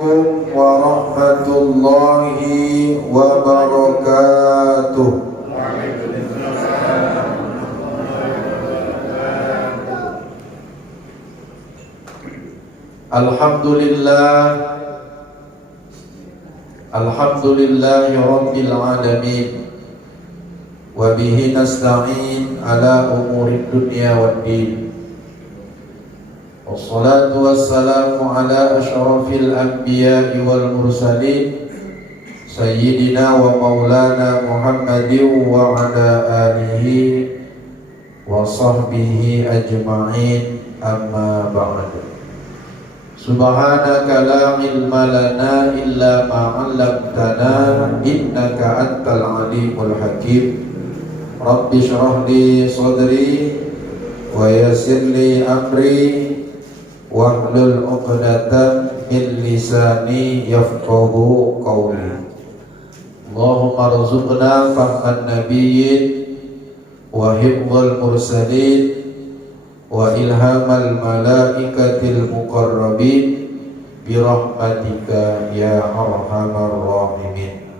Assalamualaikum warahmatullahi wabarakatuh. Alhamdulillahi rabbil alamin. Wa bihi nasta'in ala umurid dunya waddin. Wassalatu wassalamu ala asyrafil anbiya'i wal mursalin Sayyidina wa maulana Muhammadin wa ala alihi wa sahbihi ajma'in, amma ba'du. Subhanaka la ilma lana illa ma 'allamtana innaka antal alimul hakim. Rabbi shrah li sadri wa yassir li amri wahlul 'uqdatam min lisani yafqahu qawli. Allahumma rzuqna fahman nabiyyin wa hifdzal mursalin wa ilhamal malaikatil muqarrabin bi rahmatika ya arhamar rahimin.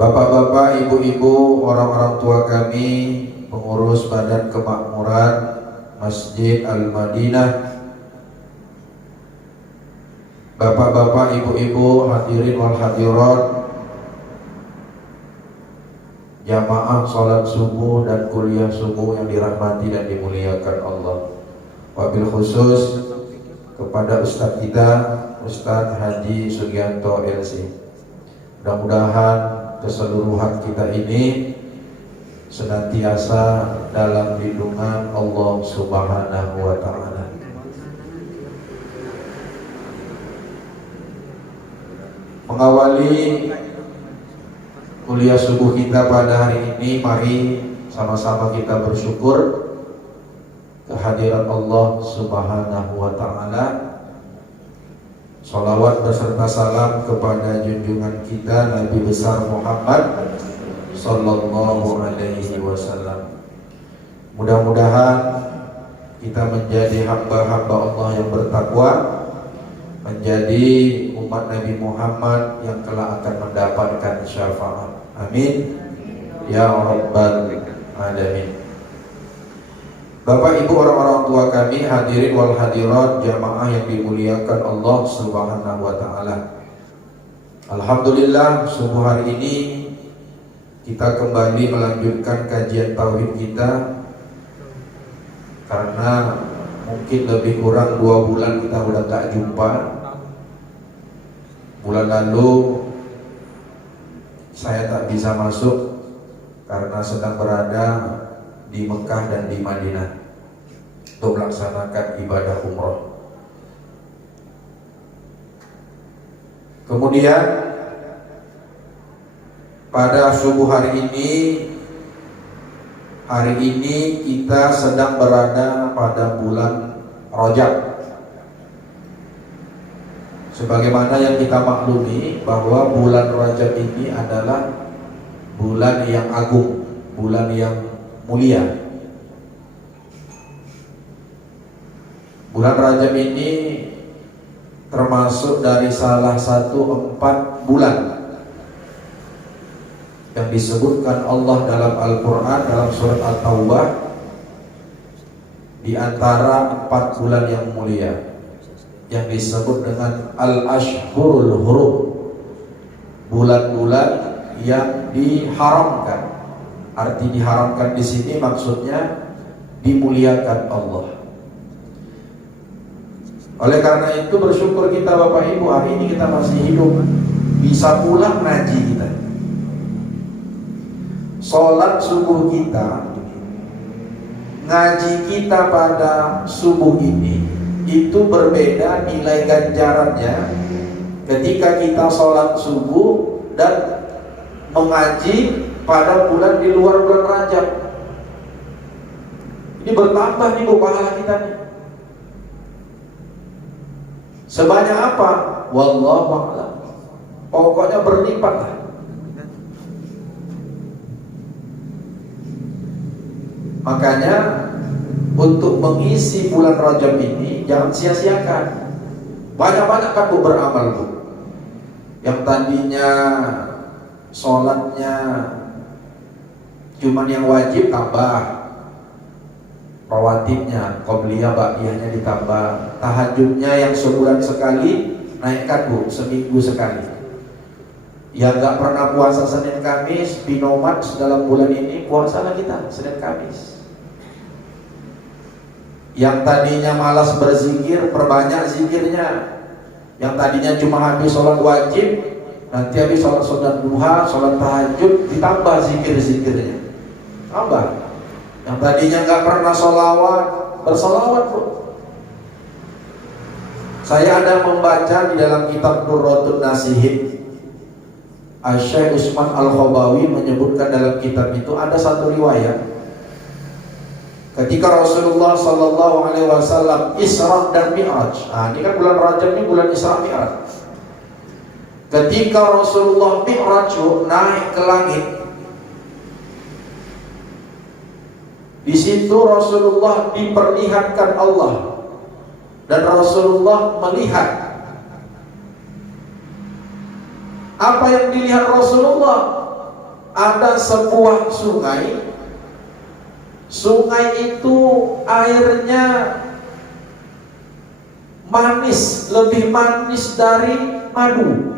Bapak-bapak, ibu-ibu, orang-orang tua kami, pengurus Badan Kemakmuran Masjid Al-Madinah, bapak-bapak, ibu-ibu, hadirin wal hadirat, jamaah salat subuh dan kuliah subuh yang dirahmati dan dimuliakan Allah. Wabil khusus kepada Ustadz kita, Ustadz Haji Sugianto LC. Mudah-mudahan keseluruhan kita ini senantiasa dalam lindungan Allah Subhanahu wa ta'ala. Mengawali kuliah subuh kita pada hari ini, mari sama-sama kita bersyukur kehadiran Allah Subhanahu wa ta'ala. Salawat beserta salam kepada junjungan kita Nabi besar Muhammad sallallahu alaihi wasallam. Mudah-mudahan kita menjadi hamba-hamba Allah yang bertakwa, menjadi umat Nabi Muhammad yang kelak akan mendapatkan syafaat. Amin ya rabbal alamin. Bapak ibu, orang-orang tua kami, hadirin wal hadirat, jamaah yang dimuliakan Allah Subhanahu wa ta'ala. Alhamdulillah, subuh hari ini kita kembali melanjutkan kajian tauhid kita, karena mungkin lebih kurang 2 bulan kita udah tak jumpa. Bulan lalu saya tak bisa masuk karena sedang berada di Mekah dan di Madinah untuk melaksanakan ibadah umroh. Kemudian pada subuh hari ini kita sedang berada pada bulan Rajab. Sebagaimana yang kita maklumi bahwa bulan Rajab ini adalah bulan yang agung, bulan yang mulia. Bulan Rajab ini termasuk dari salah satu 4 bulan yang disebutkan Allah dalam Al-Quran, dalam surat At-Taubah, di antara 4 bulan yang mulia yang disebut dengan Al-Ashhurul Hurum, bulan-bulan yang diharamkan. Arti diharamkan di sini maksudnya dimuliakan Allah. Oleh karena itu bersyukur kita Bapak Ibu, hari ini kita masih hidup, bisa pulang ngaji kita. Sholat subuh kita, ngaji kita pada subuh ini itu berbeda nilai ganjarannya ketika kita sholat subuh dan mengaji pada bulan di luar bulan Rajab. Ini bertambah nih Bu pahala kita nih. Sebanyak apa? Wallahu a'lam. Pokoknya berlipat lah. Makanya untuk mengisi bulan Rajab ini jangan sia-siakan. Banyak-banyak kan Bu beramal Bu. Yang tadinya sholatnya cuman yang wajib tambah, rawatibnya, qobliyah, ba'diyahnya ditambah, tahajudnya yang sebulan sekali naikkan Bu, seminggu sekali. Yang gak pernah puasa Senin Kamis, binomat dalam bulan ini puasalah kita Senin Kamis. Yang tadinya malas berzikir, perbanyak zikirnya. Yang tadinya cuma habis sholat wajib, nanti habis sholat sunat duha, sholat tahajud, ditambah zikir-zikirnya. Tambah. Yang tadinya gak pernah sholawat, bersolawat Bu. Saya ada membaca di dalam kitab Durratun Nasihin, Syekh Utsman Al-Khabawi menyebutkan dalam kitab itu ada satu riwayat ketika Rasulullah Sallallahu Alaihi Wasallam Isra dan Mi'raj. Nah, ini kan bulan Rajab, ini bulan Isra Mi'raj. Ketika Rasulullah Mi'raj naik ke langit, di situ Rasulullah diperlihatkan Allah dan Rasulullah melihat. Apa yang dilihat Rasulullah? Ada sebuah sungai. Sungai itu airnya manis, lebih manis dari madu,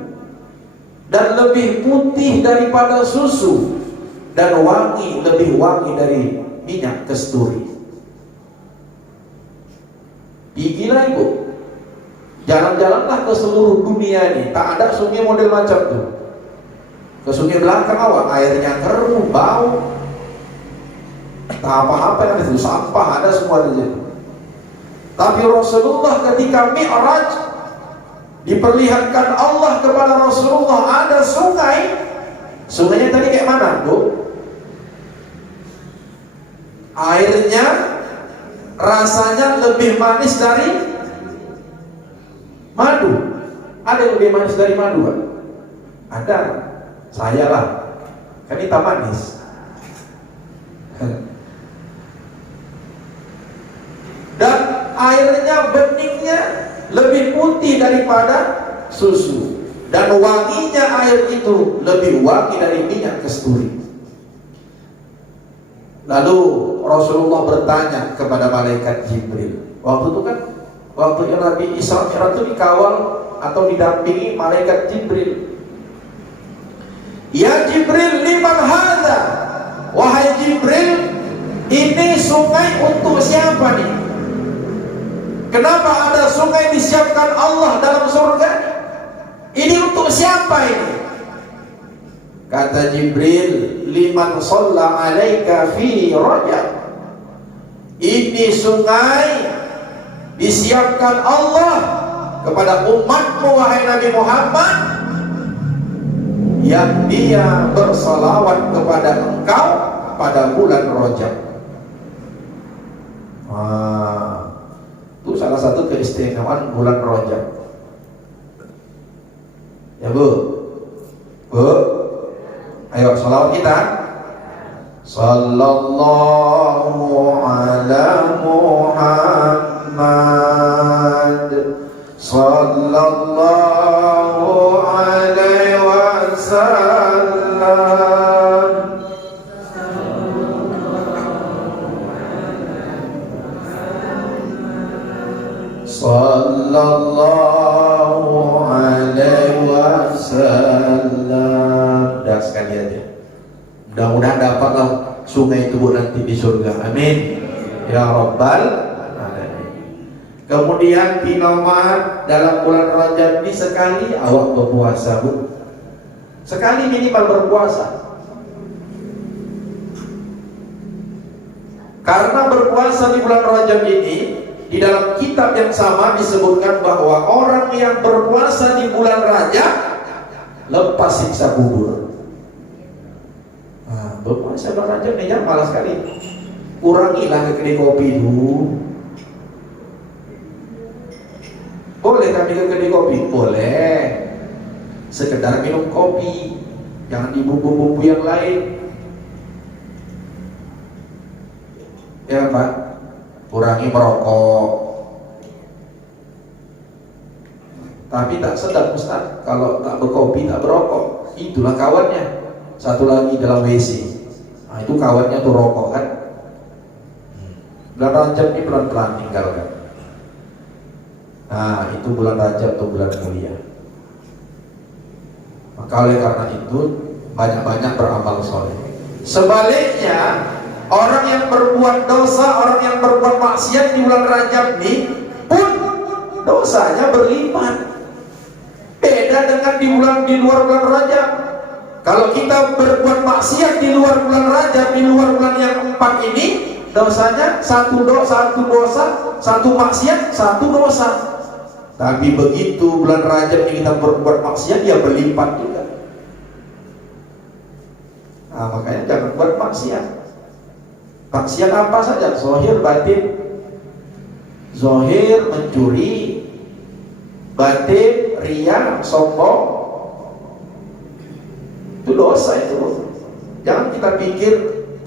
dan lebih putih daripada susu, dan wangi, lebih wangi dari minyak kasturi. Gila Ibu. Jalan-jalanlah ke seluruh dunia ini, tak ada sungai model macam itu. Ke sungai belakang awak, airnya keruh, bau, tak apa-apa yang itu, sampah ada semua di situ. Tapi Rasulullah ketika Mi'raj diperlihatkan Allah kepada Rasulullah ada sungai. Sungainya tadi kayak mana Bu? Airnya rasanya lebih manis dari madu. Ada yang lebih manis dari madu Pak? Ada. Saya lah, kan hitam manis. Dan airnya, beningnya lebih putih daripada susu, dan wanginya air itu lebih wangi dari minyak kasturi. Lalu Rasulullah bertanya kepada malaikat Jibril. Waktu itu kan, waktu Nabi Isra Mi'raj itu dikawal atau didampingi malaikat Jibril. Ya Jibril, liman hadza? Wahai Jibril, ini sungai untuk siapa nih? Kenapa ada sungai disiapkan Allah dalam surga? Ini untuk siapa ini? Kata Jibril, liman shalla alaika fi Rajab. Ini sungai disiapkan Allah kepada umatmu wahai Nabi Muhammad, yang dia bersalawat kepada engkau pada bulan Rajab. Itu salah satu keistimewaan bulan Rajab. Ya Bu, Bu, ayo salawat kita. Sallallahu ala Muhammad, sallallahu alaihi wasallam. Sallallahu alaihi wasallam. Dah sekali aja. Mudah-mudahan dapatlah sungai itu Bu nanti di surga. Amin ya rabbal alamin. Kemudian pinomat dalam bulan Rajab ini sekali awak berpuasa Bu. Sekali minimal berpuasa. Karena berpuasa di bulan Rajab ini, di dalam kitab yang sama disebutkan bahwa orang yang berpuasa di bulan Rajab lepas siksa kubur. Nah, berpuasa bulan Rajab nih jangan malas sekali. Kurangilah ke kedai kopi dulu. Boleh kami ke kedai kopi? Boleh. Sekedar minum kopi, jangan dibumbu-bumbu yang lain. Ya Pak, kurangi merokok. Tapi tak sedap Ustaz, kalau tak berkopi tak berokok. Itulah kawannya. Satu lagi dalam WC. Nah, itu kawannya tuh rokok kan. Bulan Rajab ini pelan-pelan tinggalkan. Nah, itu bulan Rajab atau bulan mulia. Maka oleh karena itu banyak-banyak beramal soleh. Sebaliknya, orang yang berbuat dosa, orang yang berbuat maksiat di bulan Rajab ini pun dosanya berlipat. Beda dengan di luar bulan Rajab. Kalau kita berbuat maksiat di luar bulan Rajab, di luar bulan yang 4 ini, dosanya satu dosa, satu maksiat, satu dosa. Tapi begitu bulan Rajab ini kita berbuat maksiat, ya berlipat juga. Nah, makanya jangan buat maksiat. Maksiat apa saja? Zahir, batin. Zahir mencuri, batin riya, sombong. Itu dosa itu. Jangan kita pikir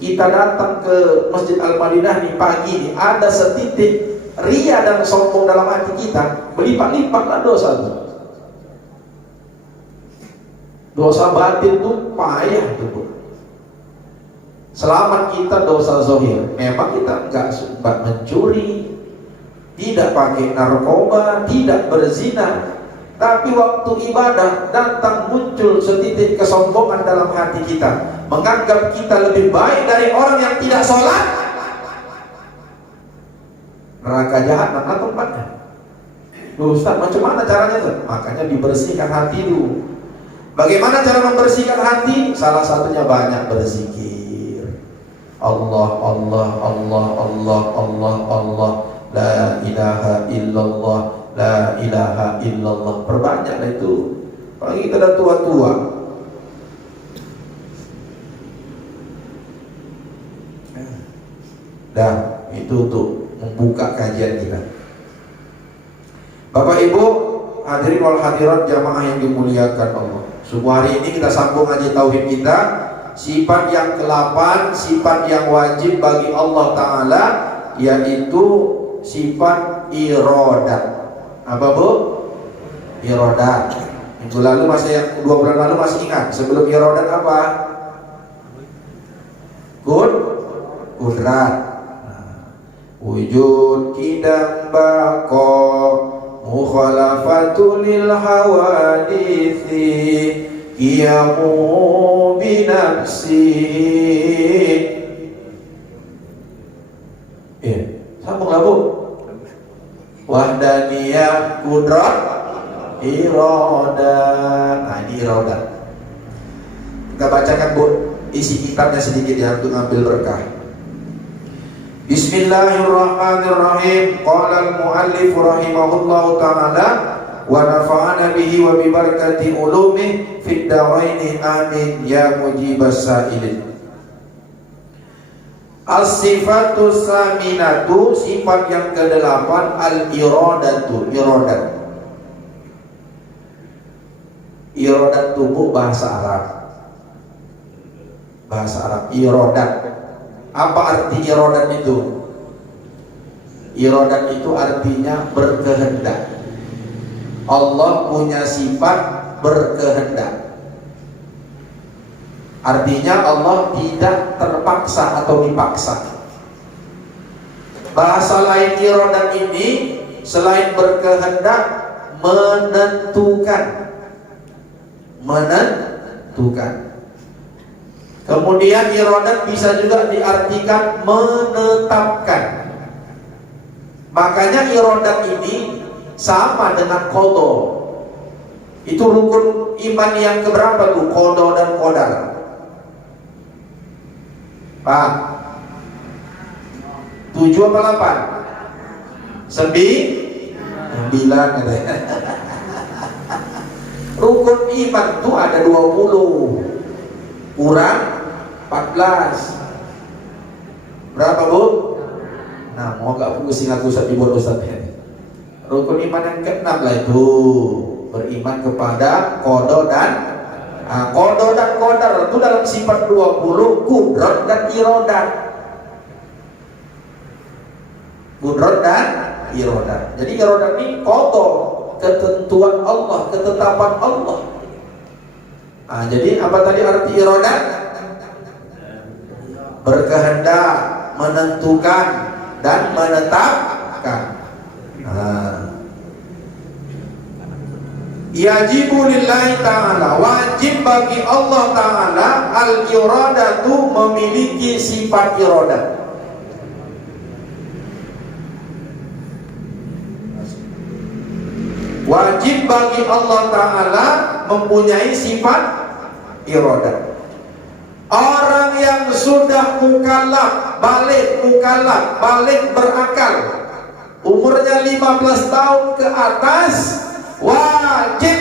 kita datang ke Masjid Al-Madinah di pagi ini ada setitik riya dan sombong dalam hati kita, berlipat-lipatlah dosa itu. Dosa batin itu payah itu. Selamat kita dosa zahir. Memang kita enggak sempat mencuri, tidak pakai narkoba, tidak berzina. Tapi waktu ibadah datang muncul setitik kesombongan dalam hati kita, menganggap kita lebih baik dari orang yang tidak sholat. Neraka jahanam tempatnya. Ustaz, macam mana caranya tuh? Makanya dibersihkan hati dulu. Bagaimana cara membersihkan hati? Salah satunya banyak berzikir. Allah, Allah, Allah, Allah, Allah, Allah, la ilaha illallah, la ilaha illallah. Perbanyaklah itu. Apalagi kita dah tua-tua. Dah, itu untuk membuka kajian kita. Bapak Ibu hadirin wal hadirat jamaah yang dimuliakan Allah. Subuh hari ini kita sambung ngaji tauhid kita. Sifat yang ke-8, sifat yang wajib bagi Allah Ta'ala, yaitu sifat iradat. Apa Bu? Iradat. Minggu lalu masih 2 bulan lalu masih ingat. Sebelum iradat apa? Kudrat. Wujud kidam bako mukhalafatul lil hawadithi qiyamu binafsi. Sambunglah Bu. Wahdaniyah, kudrat, iradat. Nah, ini iradat. Kita bacakan Bu isi kitabnya sedikit ya untuk ngambil berkah. Bismillahirrahmanirrahim. Qala al-muallif rahimahullahu ta'ala wa nafa'ana bihi wa bi barakati ulumih fid daraini amin ya mujibas sa'ilin. As-sifatu saminatu, sifat yang ke-8, al-iradatu, iradat. Iradat tubuh bahasa Arab. Bahasa Arab, iradat. Apa arti iradat itu? Iradat itu artinya berkehendak. Allah punya sifat berkehendak. Artinya Allah tidak terpaksa atau dipaksa. Bahasa lain iradat ini selain berkehendak, menentukan. Kemudian iradat bisa juga diartikan menetapkan. Makanya iradat ini sama dengan qada. Itu rukun iman yang keberapa tuh? Qada dan qadar. Pak 7 apa 8? 9 katanya. Rukun iman itu ada 20 kurang 14. Berapa Bu? Nah, mau gak pusing aku Ustaz dibuat Ustaz ya. Rukun iman yang ke-6 lah itu, beriman kepada qada dan qada dan qadar itu dalam sifat 20, kudrat dan iradat. Kudrat dan iradat. Jadi iradat ini qada, ketentuan Allah, ketetapan Allah. Nah, jadi apa tadi arti iradah? Berkehendak, menentukan dan menetapkan. Yajibu lillahi ta'ala, wajib bagi Allah ta'ala al-iradatu, memiliki sifat iradah. Wajib bagi Allah ta'ala mempunyai sifat iradah. Orang yang sudah mukallaf, balik berakal, umurnya 15 tahun ke atas, wajib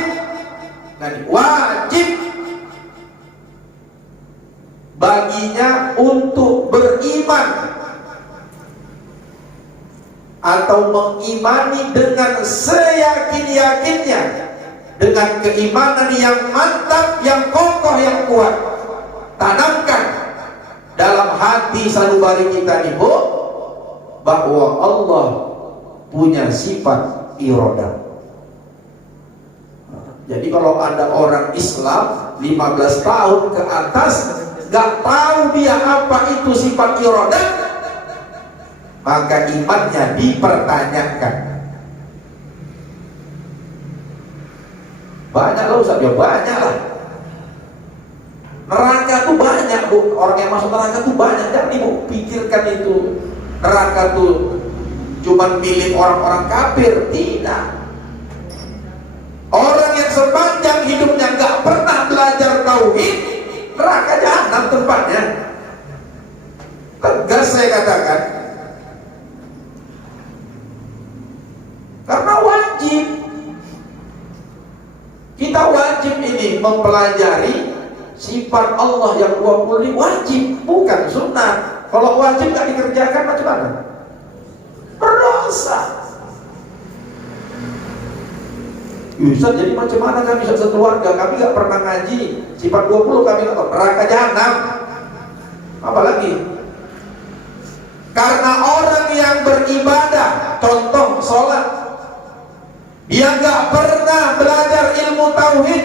baginya untuk beriman atau mengimani dengan seyakin-yakinnya, dengan keimanan yang mantap, yang kokoh, yang kuat. Tanamkan dalam hati sanubari kita ibu bahwa Allah punya sifat iradah. Jadi kalau ada orang Islam 15 tahun ke atas gak tahu dia apa itu sifat iradah, maka imannya dipertanyakan. Banyak lah Ustaz, ya banyak lah. Neraka tuh banyak bu, orang yang masuk neraka tuh banyak. Jangan ibu pikirkan itu neraka tuh cuman milik orang-orang kafir. Tidak. Orang yang sepanjang hidupnya nggak pernah belajar tauhid, neraka jahanam tempatnya. Tegas saya katakan. Karena wajib. Kita wajib ini mempelajari sifat Allah yang 20 wajib, bukan sunnah. Kalau wajib nggak dikerjakan macam mana? Berdosa. Ustaz, jadi macam mana kami satu keluarga? Kami nggak pernah ngaji sifat 20, kami nggak tahu. Neraka jahanam. Apalagi? Karena orang yang beribadah, contoh sholat, dia nggak pernah belajar ilmu tauhid.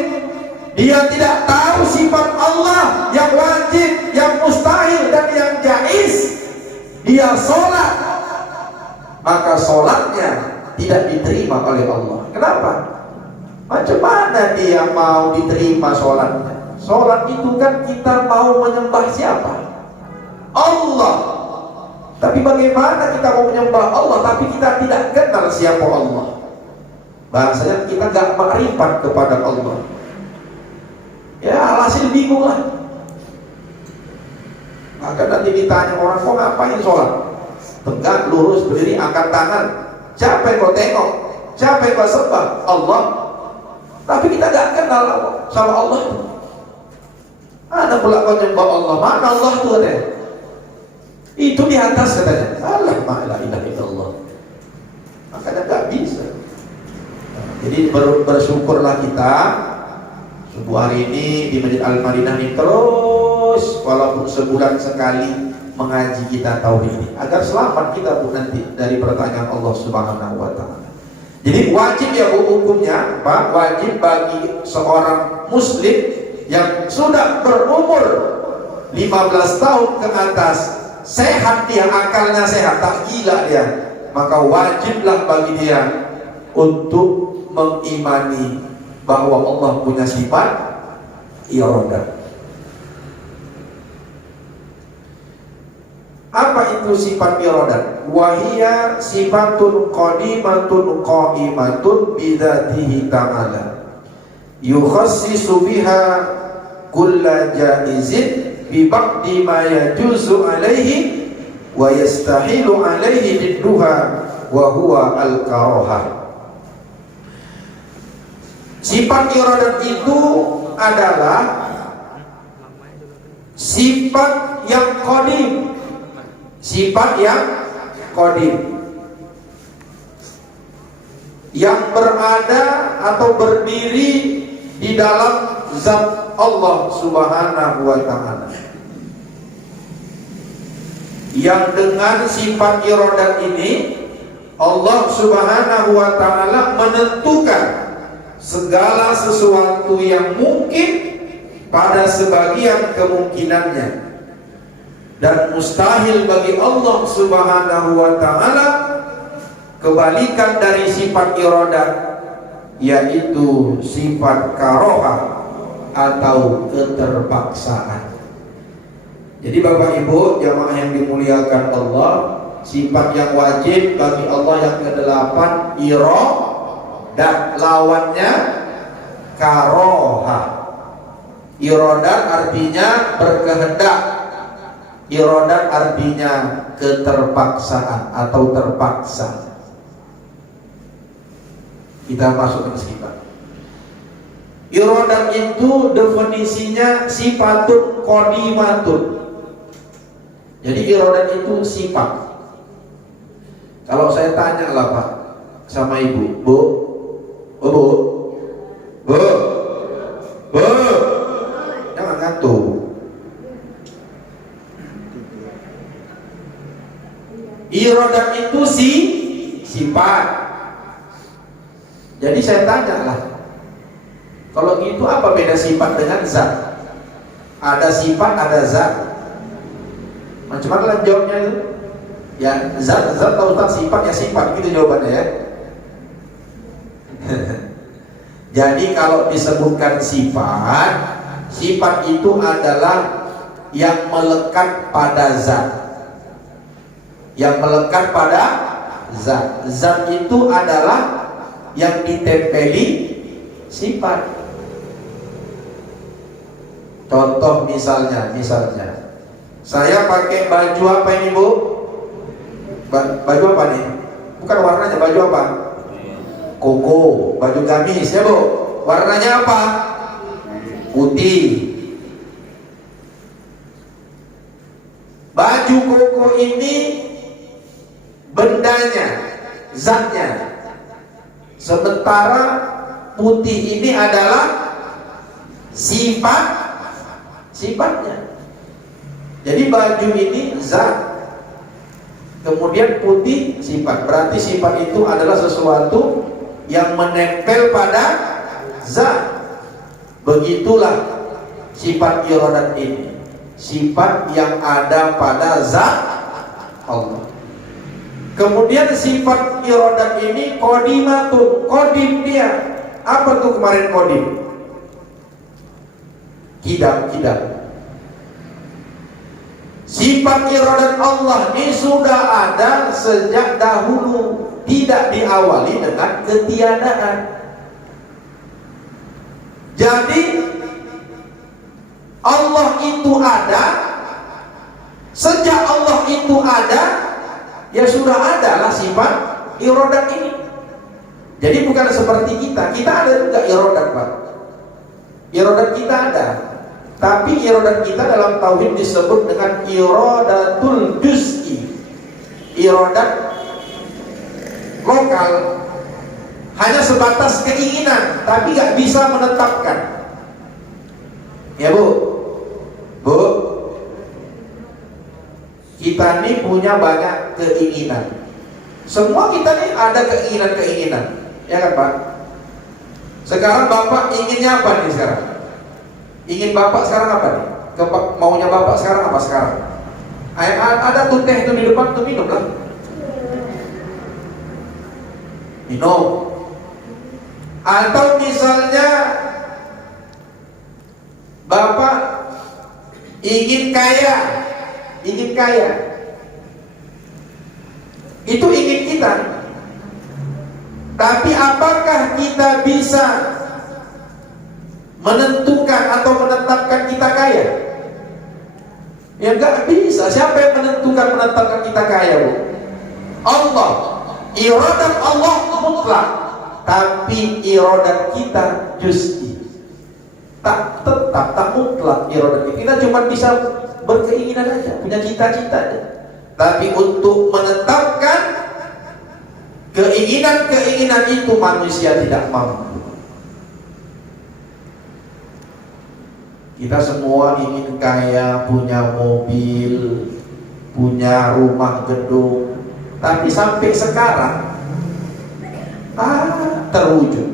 Dia tidak tahu sifat Allah yang wajib, yang mustahil, dan yang jaiz. Dia sholat, maka sholatnya tidak diterima oleh Allah. Kenapa? Macam mana dia mau diterima sholatnya? Sholat itu kan kita mau menyembah siapa? Allah. Tapi bagaimana kita mau menyembah Allah tapi kita tidak kenal siapa Allah? Bahasanya kita gak makrifat kepada Allah. Ya alhasil bingung lah. Maka nanti ditanya orang, kok ngapain sholat? Tegak, lurus, berdiri, angkat tangan. Siapa yang kau tengok? Siapa yang kau sembah? Allah. Tapi kita gak kenal sama Allah. Mana pula kau nyembah Allah? Mana Allah tuh ada? Itu di atas katanya. Allah ma'ala ilaha illallah. Makanya gak bisa. Jadi bersyukurlah kita subuh hari ini di Masjid Al-Madinah ini terus walaupun sebulan sekali mengaji kita tauhid ini agar selamat kita bu nanti dari pertanyaan Allah Subhanahu wa taala. Jadi wajib ya bu hukumnya, Pak, wajib bagi seorang muslim yang sudah berumur 15 tahun ke atas, sehat dia, akalnya sehat, tak gila dia, maka wajiblah bagi dia untuk mengimani bahwa Allah punya sifat iradah. Apa itu sifat iradah? Wahia sifatun qadimatun qaimatun bidzatihi ta'ala yukhassisu biha kulla jaizin bi ba'di ma yajuzu alaihi wa yastahilu alaihi didduha wa huwa al-karahah. Sifat iradah itu adalah sifat yang qadim, sifat yang qadim, yang berada atau berdiri di dalam zat Allah Subhanahu wa ta'ala, yang dengan sifat iradah ini Allah Subhanahu wa ta'ala menentukan segala sesuatu yang mungkin pada sebagian kemungkinannya, dan mustahil bagi Allah Subhanahu wa ta'ala kebalikan dari sifat iradah, yaitu sifat karohah atau keterpaksaan. Jadi Bapak Ibu jamaah yang dimuliakan Allah, sifat yang wajib bagi Allah yang kedelapan iradah, lawannya karohah. Iradah artinya berkehendak, iradah artinya keterpaksaan atau terpaksa. Kita masuk ke sifat. Iradah itu definisinya sifatun qadimatun. Jadi iradah itu sifat. Kalau saya tanya lah Pak sama Ibu, Bu, jangan ngantuk. Iradah itu sifat. Jadi saya tanya lah, kalau gitu apa beda sifat dengan zat? Ada sifat, ada zat. Macam mana jawabnya itu? Ya zat atau sifat, ya sifat, gitu jawabannya ya. Jadi kalau disebutkan sifat, sifat itu adalah yang melekat pada zat. Yang melekat pada zat. Zat itu adalah yang ditempeli sifat. Contoh misalnya saya pakai baju apa ini Bu? Baju apa nih? Bukan warnanya, baju apa? Koko, baju gamis ya Bu. Warnanya apa? Putih. Baju koko ini bendanya, zatnya. Sementara putih ini adalah sifatnya. Jadi baju ini zat, kemudian putih sifat. Berarti sifat itu adalah sesuatu yang menempel pada zat. Begitulah sifat iradat ini, sifat yang ada pada zat Allah. Kemudian sifat iradat ini qadimatun, qadim dia. Apa tuh kemarin qadim? Kidam. Sifat iradat Allah ini sudah ada sejak dahulu, tidak diawali dengan ketiadaan. Jadi Allah itu ada, sejak Allah itu ada, ya sudah ada lah sifat iradat ini. Jadi bukan seperti kita ada juga iradat Pak. Iradat kita ada, tapi iradat kita dalam tauhid disebut dengan iradatul juz'i, iradat lokal, hanya sebatas keinginan, tapi gak bisa menetapkan. Ya Bu, kita ini punya banyak keinginan. Semua kita ini ada keinginan, ya kan Pak? Sekarang Bapak inginnya apa nih sekarang? Ingin Bapak sekarang apa nih? Maunya Bapak sekarang apa sekarang? Ada tuh teh itu di depan, tuh minum lah. Minum. Atau misalnya Bapak ingin kaya. Itu ingin kita. Tapi apakah kita bisa menentukan atau menetapkan kita kaya? Ya enggak bisa. Siapa yang menetapkan kita kaya Bu? Allah. Iradat Allah mutlak, tapi iradat kita juz'i. Tak tetap, tak mutlak iradat kita. Kita cuma bisa berkeinginan aja, punya cita-cita aja. Tapi untuk menetapkan keinginan itu manusia tidak mampu. Kita semua ingin kaya, punya mobil, punya rumah gedung. Tapi sampai sekarang terwujud.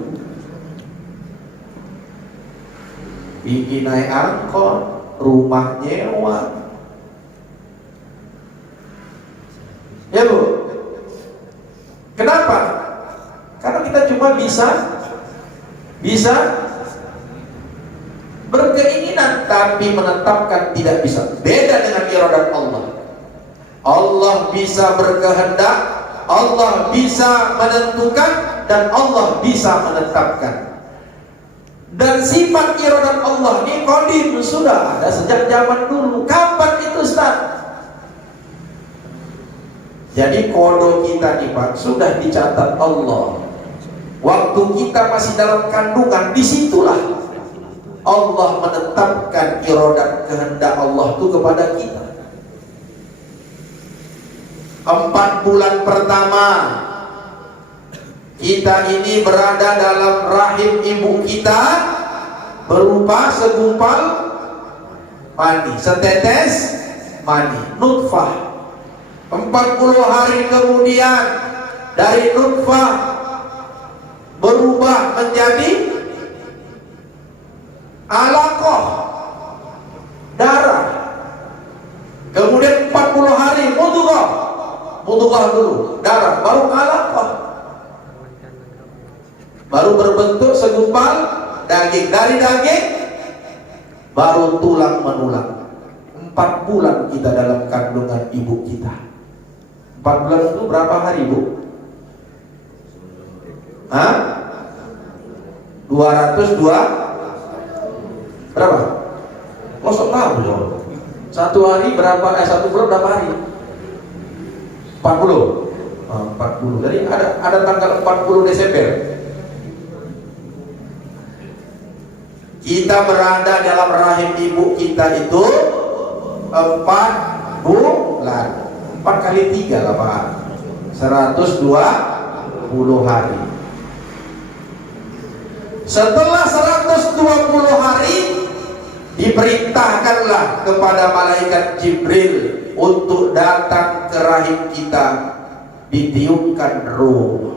Ingin naik angkot, rumah nyewa. Ya Bu. Kenapa? Karena kita cuma bisa berkeinginan, tapi menetapkan tidak bisa. Beda dengan iradat Allah. Allah bisa berkehendak, Allah bisa menentukan, dan Allah bisa menetapkan. Dan sifat iradat Allah ini qadim, sudah ada sejak zaman dulu. Kapan itu Ustaz? Jadi kodo kita nih Pak, sudah dicatat Allah. Waktu kita masih dalam kandungan, disitulah Allah menetapkan iradat kehendak Allah itu kepada kita. 4 bulan pertama kita ini berada dalam rahim ibu kita berupa segumpal mani, setetes mani, nutfah. 40 hari kemudian dari nutfah berubah menjadi alaqah, darah. Kemudian 40 hari mudghah dulu, darah, baru alaqah, baru berbentuk segumpal daging. Dari daging baru tulang menulang. 4 bulan kita dalam kandungan ibu kita. 4 bulan itu berapa hari Bu? 202 berapa? Kosong tahu dong. 1 hari berapa? 1 bulan berapa hari? 40. 40. Jadi ada tanggal 40 Desember. Kita berada dalam rahim ibu kita itu 4 bulan. 4 kali 3 lah Pak, 120 hari. Setelah 120 hari diperintahkanlah kepada malaikat Jibril untuk datang ke rahim kita, ditiupkan ruh.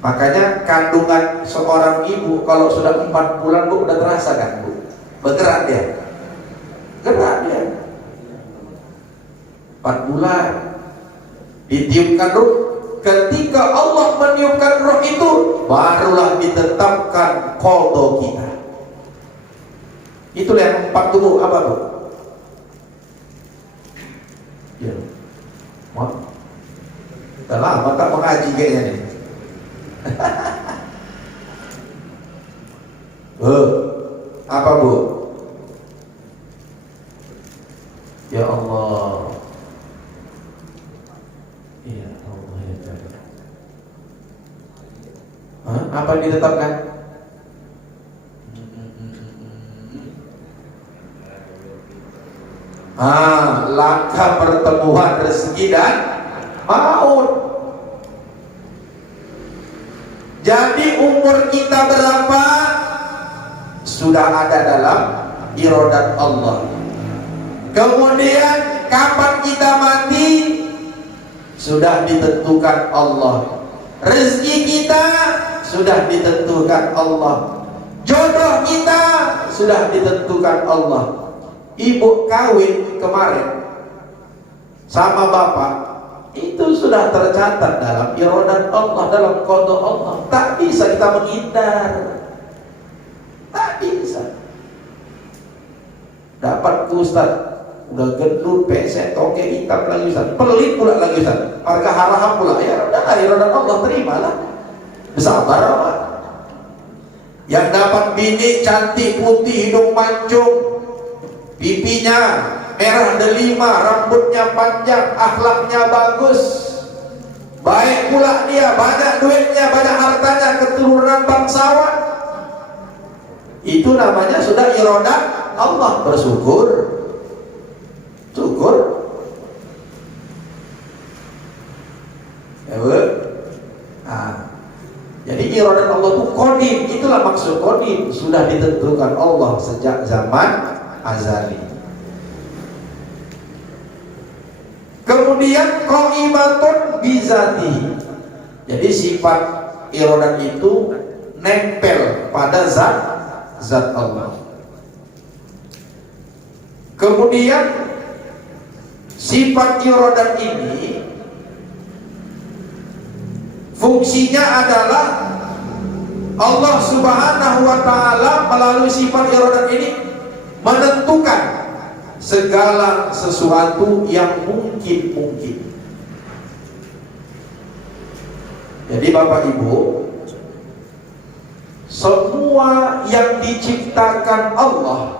Makanya kandungan seorang ibu kalau sudah 4 bulan Bu, udah terasa kan Bu? Bergerak dia, gerak dia. 4 bulan ditiupkan ruh. Ketika Allah meniupkan ruh itu, barulah ditetapkan qada kita. Itulah yang 4 tubuh apa Bu? Ya, udah lama tak mengaji kayaknya nih. Apa Bu? Ya Allah. Ya Allah ya Tuhan. Apa yang ditetapkan? Langkah pertemuan rezeki dan maut. Jadi umur kita berapa sudah ada dalam iradat Allah. Kemudian kapan kita mati sudah ditentukan Allah. Rezeki kita sudah ditentukan Allah. Jodoh kita sudah ditentukan Allah. Ibu kawin kemarin sama bapak, itu sudah tercatat dalam iradat Allah, dalam qada Allah. Tak bisa kita menghindar. Tak bisa. Dapat Ustaz, udah gendut, pesek, toke hitam lagi Ustaz, pelit pula lagi Ustaz, harga haram pula. Ya udah, iradat Allah, terimalah, bersabar apa. Yang dapat bini cantik, putih, hidung mancung, pipinya merah delima, rambutnya panjang, akhlaknya bagus, baik pula dia, banyak duitnya, banyak hartanya, keturunan bangsawan, itu namanya sudah iradat Allah. Bersyukur, syukur. Jadi iradat Allah itu qadim. Itulah maksud qadim, sudah ditentukan Allah sejak zaman azali. Kemudian qaimatun bizati. Jadi sifat iradat itu nempel pada zat Allah. Kemudian sifat iradat ini fungsinya adalah Allah Subhanahu wa ta'ala melalui sifat iradat ini menentukan segala sesuatu yang mungkin. Jadi Bapak Ibu, semua yang diciptakan Allah,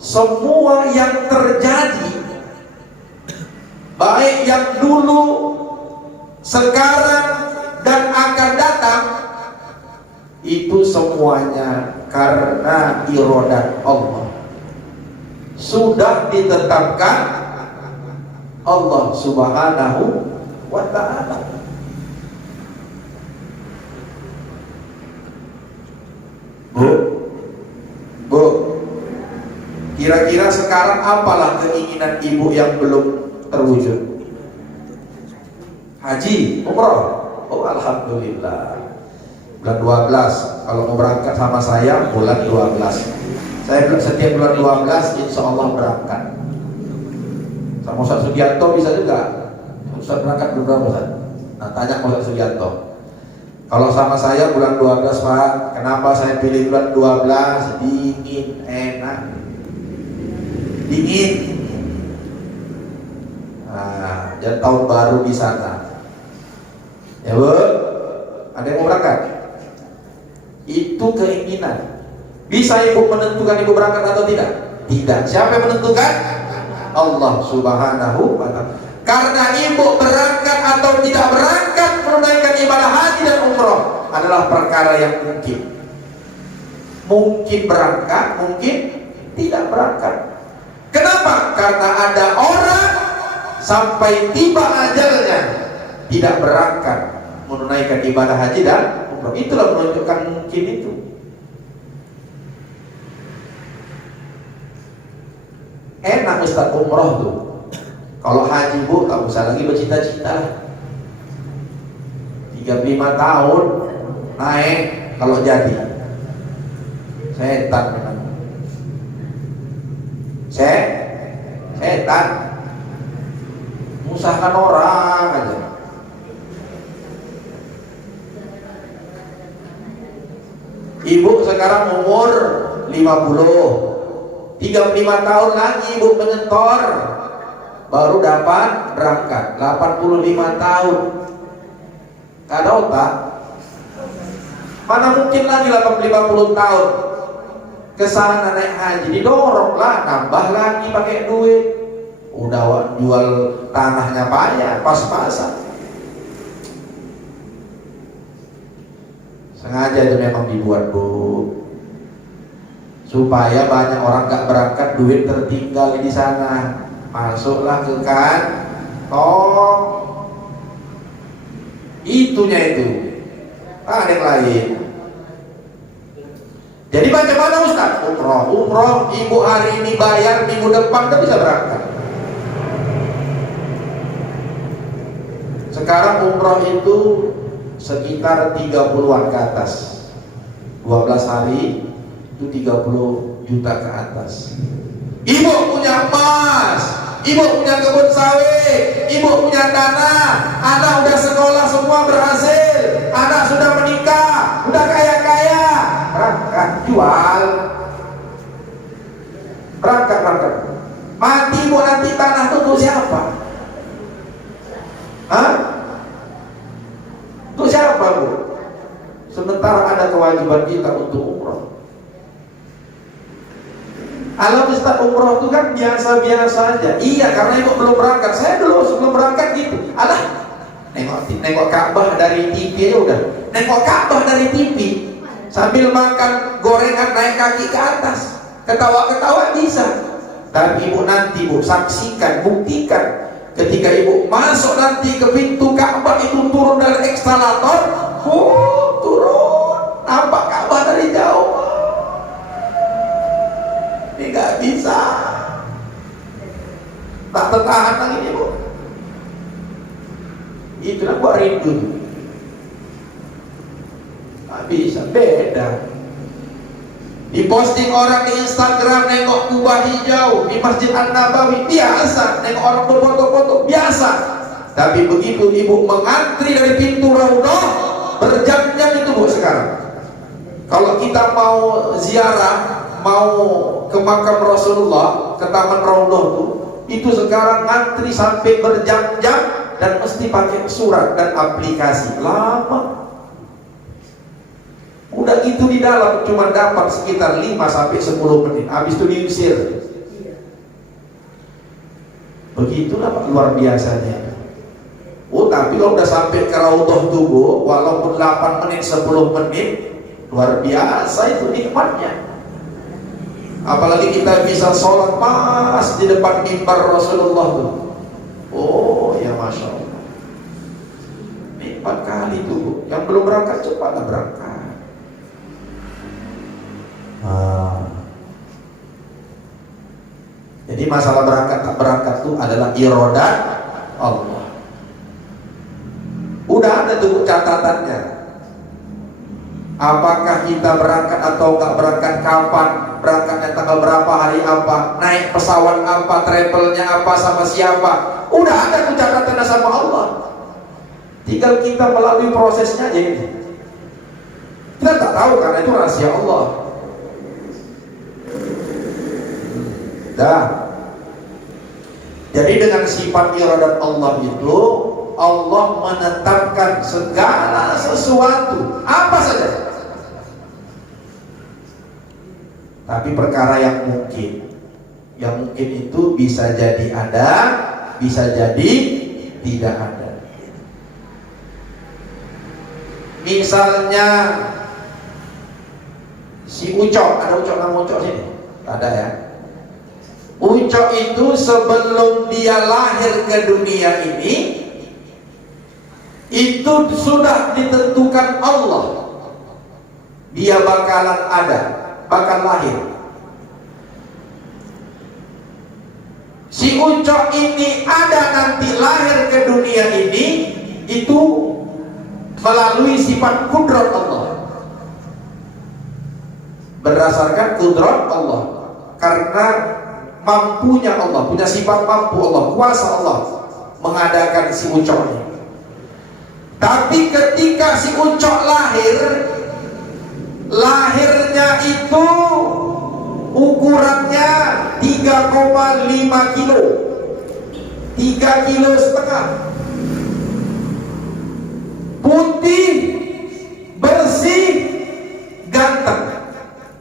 semua yang terjadi, baik yang dulu, sekarang, dan akan datang, itu semuanya karena iradat Allah. Sudah ditetapkan Allah Subhanahu wa ta'ala. Bu, kira-kira sekarang apalah keinginan ibu yang belum terwujud? Haji, umrah. Oh, alhamdulillah. Bulan 12, kalau mau berangkat sama saya bulan 12. Saya setiap bulan 12 insya Allah berangkat. Sama Ustaz Sugianto bisa juga. Ustaz berangkat berapa Ustaz? Nah, tanya Ustaz Sugianto. Kalau sama saya bulan 12 Pak, kenapa saya pilih bulan 12? Dingin, enak. Dingin. Nah, dan tahun baru di sana. Ya Bu, ada yang mau berangkat? Itu keinginan. Bisa ibu menentukan ibu berangkat atau tidak? Tidak. Siapa yang menentukan? Allah Subhanahu wa ta'ala. Karena ibu berangkat atau tidak berangkat menunaikan ibadah haji dan umroh adalah perkara yang mungkin. Mungkin berangkat, mungkin tidak berangkat. Kenapa? Karena ada orang sampai tiba ajalnya tidak berangkat menunaikan ibadah haji dan umroh. Itulah menunjukkan mungkin itu. Enak Ustaz umroh tuh. Kalau haji Bu, tak usah lagi bercita-cita. 35 tahun naik kalau jadi. Setan memang. Setan. Musahkan orang aja. Ibu sekarang umur 50. 35 tahun lagi ibu menyetor, baru dapat berangkat. 85 tahun. Kada otak. Mana mungkin lagi 50 tahun ke sana naik haji, didorong lah, nambah lagi pakai duit. Udah jual tanahnya payah, pas-pasan. Sengaja itu memang dibuat Bu, supaya banyak orang gak berangkat, duit tertinggal di sana. Masuklah ke kantong. Itunya itu. Ada yang lain. Jadi bagaimana Ustaz? Umroh, ibu hari ini bayar, minggu depan udah bisa berangkat. Sekarang umroh itu sekitar 30-an ke atas. 12 hari itu 30 juta ke atas. Ibu punya emas, ibu punya kebun sawit, ibu punya tanah, anak udah sekolah semua berhasil, anak sudah menikah, udah kaya-kaya, berangkat jual, berangkat. Mati ibu nanti tanah itu untuk siapa? Hah? Untuk siapa Bu? Sementara ada kewajiban kita untuk umroh. Alam Ustaz umroh itu kan biasa-biasa aja. Iya, karena ibu belum berangkat. Saya dulu sebelum berangkat gitu. Alah, nengok Ka'bah dari TV aja udah. Nengok Ka'bah dari TV sambil makan gorengan naik kaki ke atas. Ketawa-ketawa bisa. Tapi ibu nanti Bu saksikan, buktikan. Ketika ibu masuk nanti ke pintu Ka'bah itu turun dari ekskalator, turun, nampak Ka'bah dari jauh. Ini nggak bisa, tak tertahan lagi nih Bu. Itulah gua rindu. beda. Di posting orang di Instagram nengok kubah hijau di Masjid An-Nabawi, biasa. Nengok orang berfoto-foto, biasa. Tapi begitu ibu mengantri dari pintu Raudhah, berjam-jam itu bu sekarang. Kalau kita mau ziarah, mau ke makam Rasulullah, ke Taman Raudhah itu sekarang ngantri sampai berjam-jam dan mesti pakai surat dan aplikasi. Lama. Udah itu di dalam cuma dapat sekitar 5-10 menit. Habis itu diusir. Begitulah Pak, luar biasanya. Oh, tapi kalau udah sampai ke Raudhah tubuh, walaupun 8 menit, 10 menit, luar biasa itu nikmatnya. Apalagi kita bisa sholat pas di depan mimbar Rasulullah tuh. Oh ya Masya Allah, nikmat kali tuh. Yang belum berangkat cepatlah berangkat. Jadi masalah berangkat tak berangkat itu adalah iradah Allah. Udah ada tuh catatannya. Apakah kita berangkat atau enggak berangkat, kapan berangkatnya, tanggal berapa, hari apa, naik pesawat apa, travelnya apa, sama siapa. Udah ada tuh catatannya sama Allah. Tinggal kita melalui prosesnya aja ini. Kita tak tahu karena itu rahasia Allah. Dah. Jadi dengan sifat iradat Allah itu, Allah menetapkan segala sesuatu, apa saja. Tapi perkara yang mungkin itu bisa jadi ada, bisa jadi tidak ada. Misalnya si Ucok, ada Ucok, nama Ucok sini? Ada ya. Ucok itu sebelum dia lahir ke dunia ini, itu sudah ditentukan Allah, dia bakalan ada, bakal lahir. Si Ucok ini ada nanti lahir ke dunia ini, itu melalui sifat kudrat Allah, berdasarkan kudrat Allah, karena mampunya Allah, punya sifat mampu Allah, kuasa Allah mengadakan si Ucok ini. Tapi ketika si Ucok lahir, lahirnya itu ukurannya 3,5 kilo, 3,5 kilo, putih, bersih, ganteng,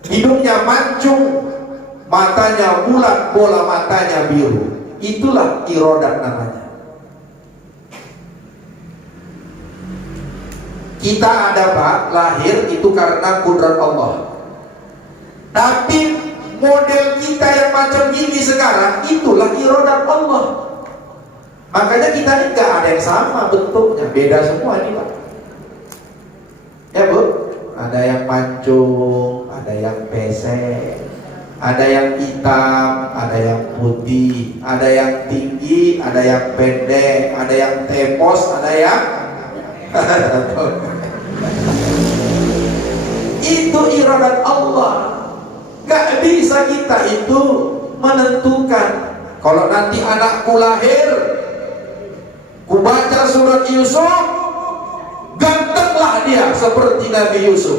hidungnya mancung, matanya bulat, bola matanya biru. Itulah iradat namanya. Kita ada Pak, lahir itu karena kudrat Allah. Tapi model kita yang macam gini sekarang, itulah iradat Allah. Makanya kita ini gak ada yang sama bentuknya, beda semua ini Pak. Ya Bu, ada yang mancung, ada yang pesek, ada yang hitam, ada yang putih, ada yang tinggi, ada yang pendek, ada yang tepos, ada yang itu iradat Allah. Gak bisa kita itu menentukan. Kalau nanti anakku lahir, ku baca surat Yusuf, gantenglah dia seperti Nabi Yusuf.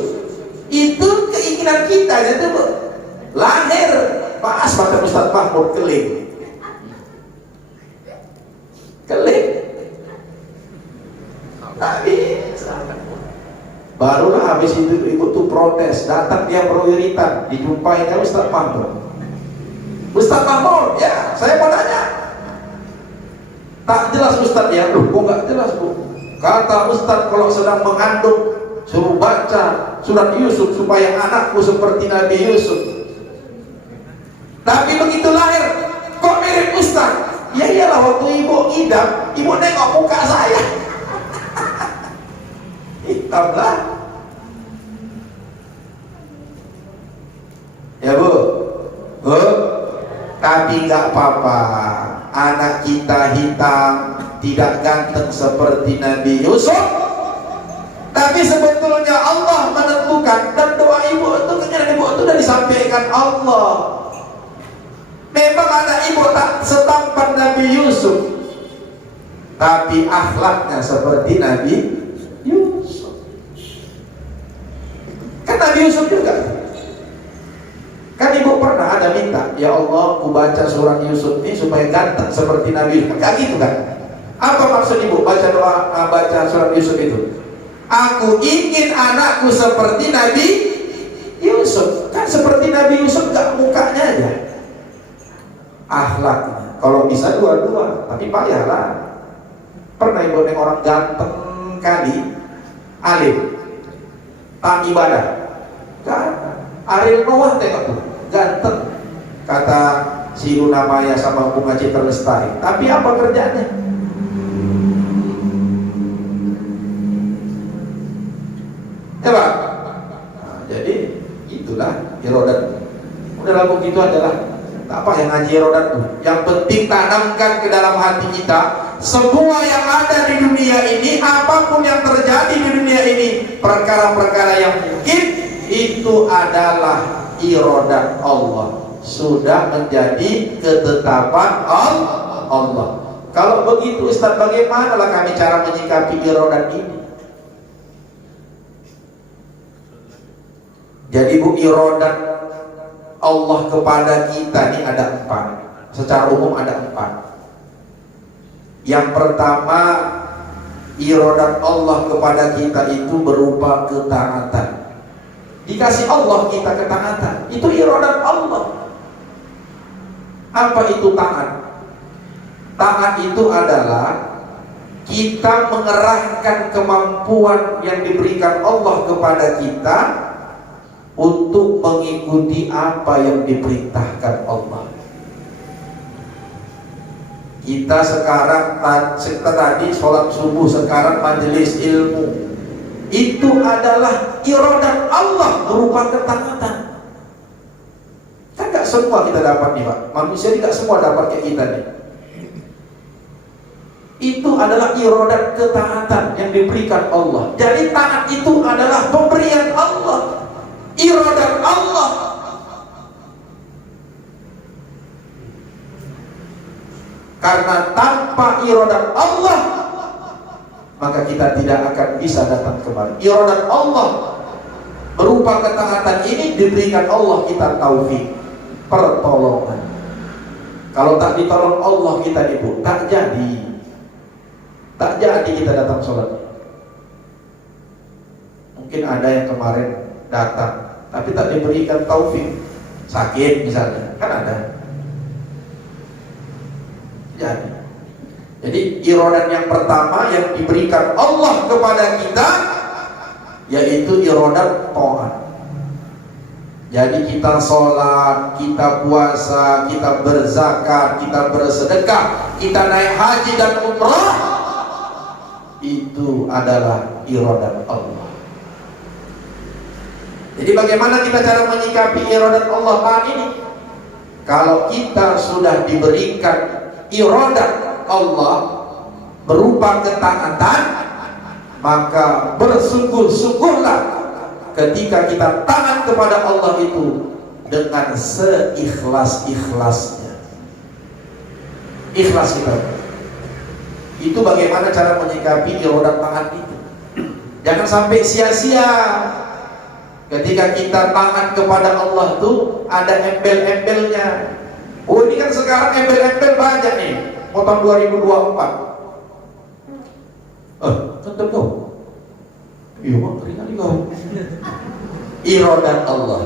Itu keinginan kita, itu lahir pas pakai Ustaz Mahmud keling, tapi barulah habis itu ibu tuh protes, datang dia berwiritan, dijumpai dengan Ustaz Mahmud. Ustaz Mahmud, ya saya mau nanya, tak jelas Ustaz ya? Loh kok gak jelas Bu? Kata Ustaz kalau sedang mengandung suruh baca surat Yusuf supaya anakku seperti Nabi Yusuf. Tapi begitu lahir kok mirip Ustaz? Ya iyalah, waktu ibu ngidam, ibu nengok muka saya hitam lah. Ya Bu, Bu, tapi nggak apa-apa, anak kita hitam, tidak ganteng seperti Nabi Yusuf. Tapi sebetulnya Allah menentukan diberikan, dan doa ibu itu keinginan ibu itu sudah disampaikan Allah. Memang anak ibu tak setampan Nabi Yusuf, tapi akhlaknya seperti Nabi Yusuf. Kan Nabi Yusuf juga. Kan ibu pernah ada minta, ya Allah, ku baca surat Yusuf ini supaya ganteng seperti Nabi Yusuf. Kayak gitu kan? Apa maksud ibu baca doa, baca surat Yusuf itu? Aku ingin anakku seperti Nabi Yusuf. Kan seperti Nabi Yusuf, gak mukanya aja, akhlaknya. Kalau bisa dua-dua, tapi payahlah. Pernah ibu neng orang ganteng kali, alim, tak ibadah, kan? Ariel Noah tengok tuh, ganteng, kata si Luna Maya sama Bunga Citra Lestari. Tapi apa kerjanya? Ya Pak. Nah, jadi itulah irodat. Udah begitu adalah apa yang ngaji irodat tuh. Yang penting tanamkan ke dalam hati kita, semua yang ada di dunia ini, apapun yang terjadi di dunia ini, perkara-perkara yang mungkin itu adalah irodat Allah, sudah menjadi ketetapan Allah. Kalau begitu Ustaz, bagaimanalah kami cara menyikapi irodat ini? Jadi bu, irodat Allah kepada kita ini ada 4. Secara umum ada 4. Yang pertama, irodat Allah kepada kita itu berupa ketaatan. Dikasih Allah kita ketaatan, itu irodat Allah. Apa itu taat? Taat itu adalah kita mengerahkan kemampuan yang diberikan Allah kepada kita untuk mengikuti apa yang diperintahkan Allah. Kita sekarang tadi sholat subuh, sekarang majelis ilmu, itu adalah irodat Allah berupa ketaatan. Kan gak semua kita dapat nih Pak, manusia ini gak semua dapat kayak kita nih. Itu adalah irodat ketaatan yang diberikan Allah. Jadi taat itu adalah pemberian Allah, irodat Allah. Karena tanpa irodat Allah, maka kita tidak akan bisa datang kembali. Irodat Allah berupa ketaatan ini diberikan Allah kita taufik, pertolongan. Kalau tak ditolong Allah kita ibu, tak jadi kita datang sholat. Mungkin ada yang kemarin datang tapi tak diberikan taufik, sakit misalnya, kan ada. Jadi irodat yang pertama yang diberikan Allah kepada kita yaitu irodat taat. Jadi kita sholat, kita puasa, kita berzakat, kita bersedekah, kita naik haji dan umrah, itu adalah irodat Allah. Jadi bagaimana kita cara menyikapi irodat Allah taat ini? Kalau kita sudah diberikan irodat Allah berupa ketaatan, maka bersungguh-sungguhlah ketika kita taat kepada Allah itu dengan seikhlas-ikhlasnya. Ikhlas kita. Itu bagaimana cara menyikapi irodat taat itu. Jangan sampai sia-sia. Ketika kita taat kepada Allah tuh ada embel-embelnya. Oh ini kan sekarang embel-embel banyak nih. Tahun 2024. Tetap kau. Iya bang, keringat kau. Irodat Allah.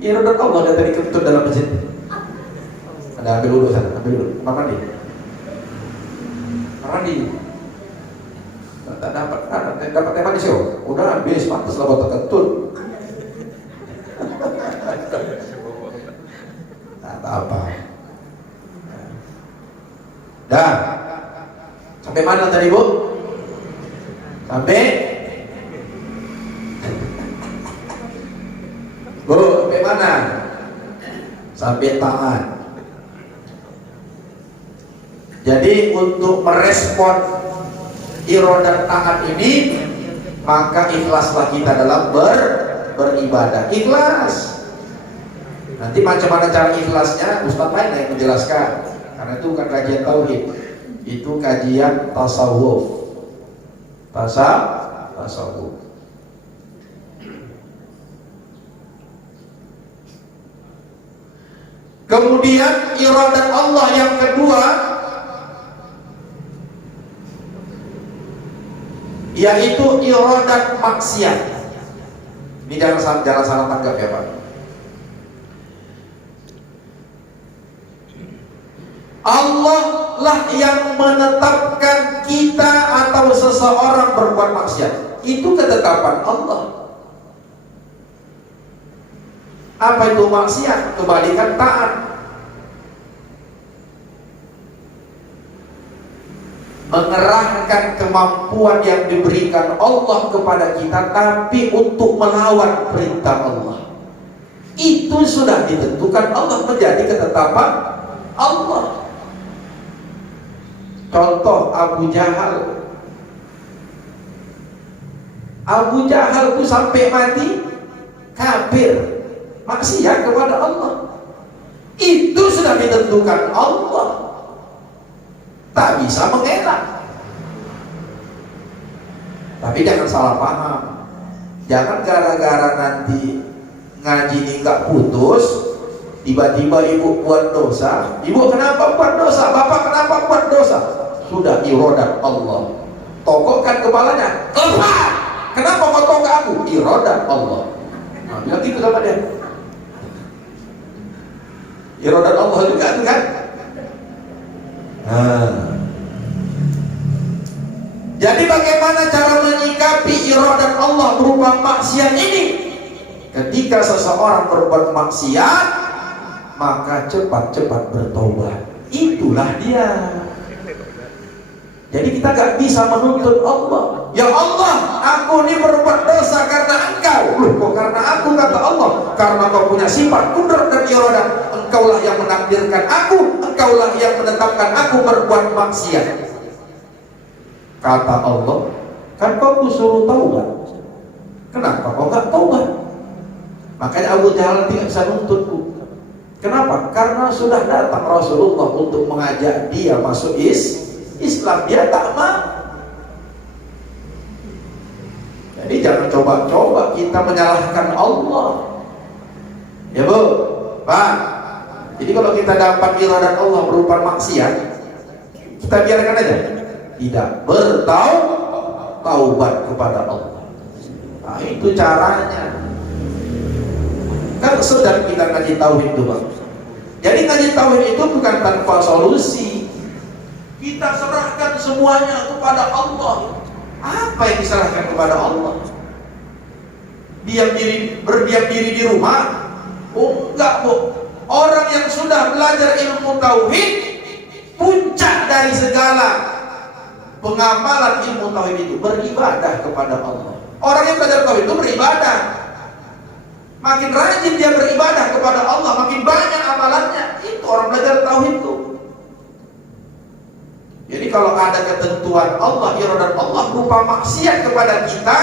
Irodat Allah ada tadi kentut dalam masjid. Ada ambil dulu sana, ambil dulu. Mama mandi. Tak dapat mandi sih. Udah habis, pantas lah buat kentut. Tak apa. Dah. Sampai mana tadi Bu? Sampai mana? Sampai taat. Jadi untuk merespon irodat taat ini, maka ikhlaslah kita dalam beribadah. Ikhlas. Nanti macam mana cara ikhlasnya, Ustaz lain yang menjelaskan. Karena itu bukan kajian tauhid, itu kajian tasawuf. Tasawuf. Kemudian iradat Allah yang kedua, yaitu iradat maksiat. Ini jangan salah tanggap ya Pak. Allah lah yang menetapkan kita atau seseorang berbuat maksiat. Itu ketetapan Allah. Apa itu maksiat? Kebalikan taat. Mengerahkan kemampuan yang diberikan Allah kepada kita, tapi untuk melawan perintah Allah. Itu sudah ditentukan Allah, menjadi ketetapan Allah. Contoh Abu Jahal. Abu Jahal itu sampai mati kafir, maksiat kepada Allah. Itu sudah ditentukan Allah, tak bisa mengelak. Tapi jangan salah paham. Jangan gara-gara nanti ngaji ini nggak putus, tiba-tiba ibu buat dosa. Ibu kenapa buat dosa? Bapak kenapa buat dosa? Sudah iradat Allah. Tokokkan kepalanya. Keluar. Kenapa kau tokok aku? Iradat Allah. Nah, bilang gitu sama dia. Iradat Allah juga itu kan. Jadi bagaimana cara menyikapi iradat Allah berupa maksiat ini? Ketika seseorang berbuat maksiat, maka cepat-cepat bertobat. Itulah dia. Jadi kita gak bisa menuntut Allah. Ya Allah, aku ini berbuat dosa karena Engkau. Loh, kok karena aku, kata Allah? Karena kau punya sifat kudrat dan iradah. Engkaulah yang menakdirkan aku, Engkaulah yang menetapkan aku berbuat maksiat. Kata Allah, kan kau kusuruh taubat. Kenapa kau gak taubat? Makanya Abu Jahal tidak bisa nuntutku. Kenapa? Karena sudah datang Rasulullah untuk mengajak dia masuk Islam, dia tak mau. Jadi jangan coba-coba kita menyalahkan Allah. Ya Bu, Pak. Jadi kalau kita dapat iradat Allah berupa maksiat, kita biarkan aja. Tidak bertaubat kepada Allah. Nah, itu caranya. Kan sedang kita ngaji tauhid itu Bang. Jadi ngaji tauhid itu bukan tanpa solusi. Kita serahkan semuanya kepada Allah. Apa yang diserahkan kepada Allah? Berdiam diri di rumah? Oh enggak Bu. Orang yang sudah belajar ilmu tauhid, puncak dari segala pengamalan ilmu tauhid itu beribadah kepada Allah. Orang yang belajar tauhid itu beribadah. Makin rajin dia beribadah kepada Allah, makin banyak amalannya. Itu orang belajar tauhid itu. Jadi kalau ada ketentuan Allah, iradat Allah berupa maksiat kepada kita,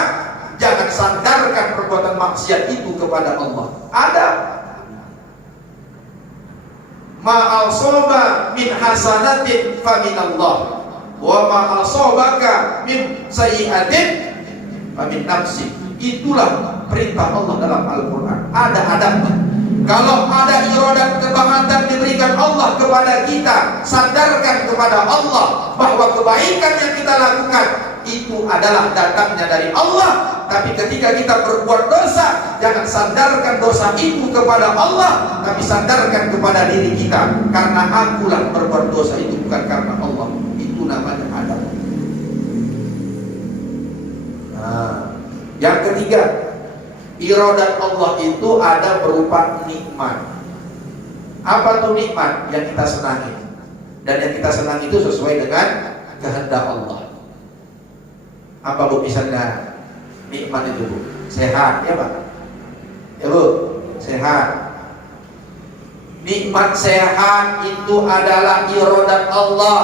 jangan sandarkan perbuatan maksiat itu kepada Allah. Ada ma asaba min hasanatin fa min Allah, wa ma asabaka min sayyi'atin fa min nafsik. Itulah perintah Allah dalam Al-Quran. Ada adabnya. Kalau ada iradat kebaikan diberikan Allah kepada kita, sandarkan kepada Allah bahwa kebaikan yang kita lakukan itu adalah datangnya dari Allah. Tapi ketika kita berbuat dosa, jangan sandarkan dosa itu kepada Allah, tapi sandarkan kepada diri kita. Karena akulah berbuat dosa itu, bukan karena Allah. Itu namanya adab. Yang ketiga, iradat Allah itu ada berupa nikmat. Apa tuh nikmat? Yang kita senangi. Dan yang kita senangi itu sesuai dengan kehendak Allah. Apa Bu misalnya nikmat itu Bu? Sehat ya Pak? Ya Bu, sehat. Nikmat sehat itu adalah iradat Allah.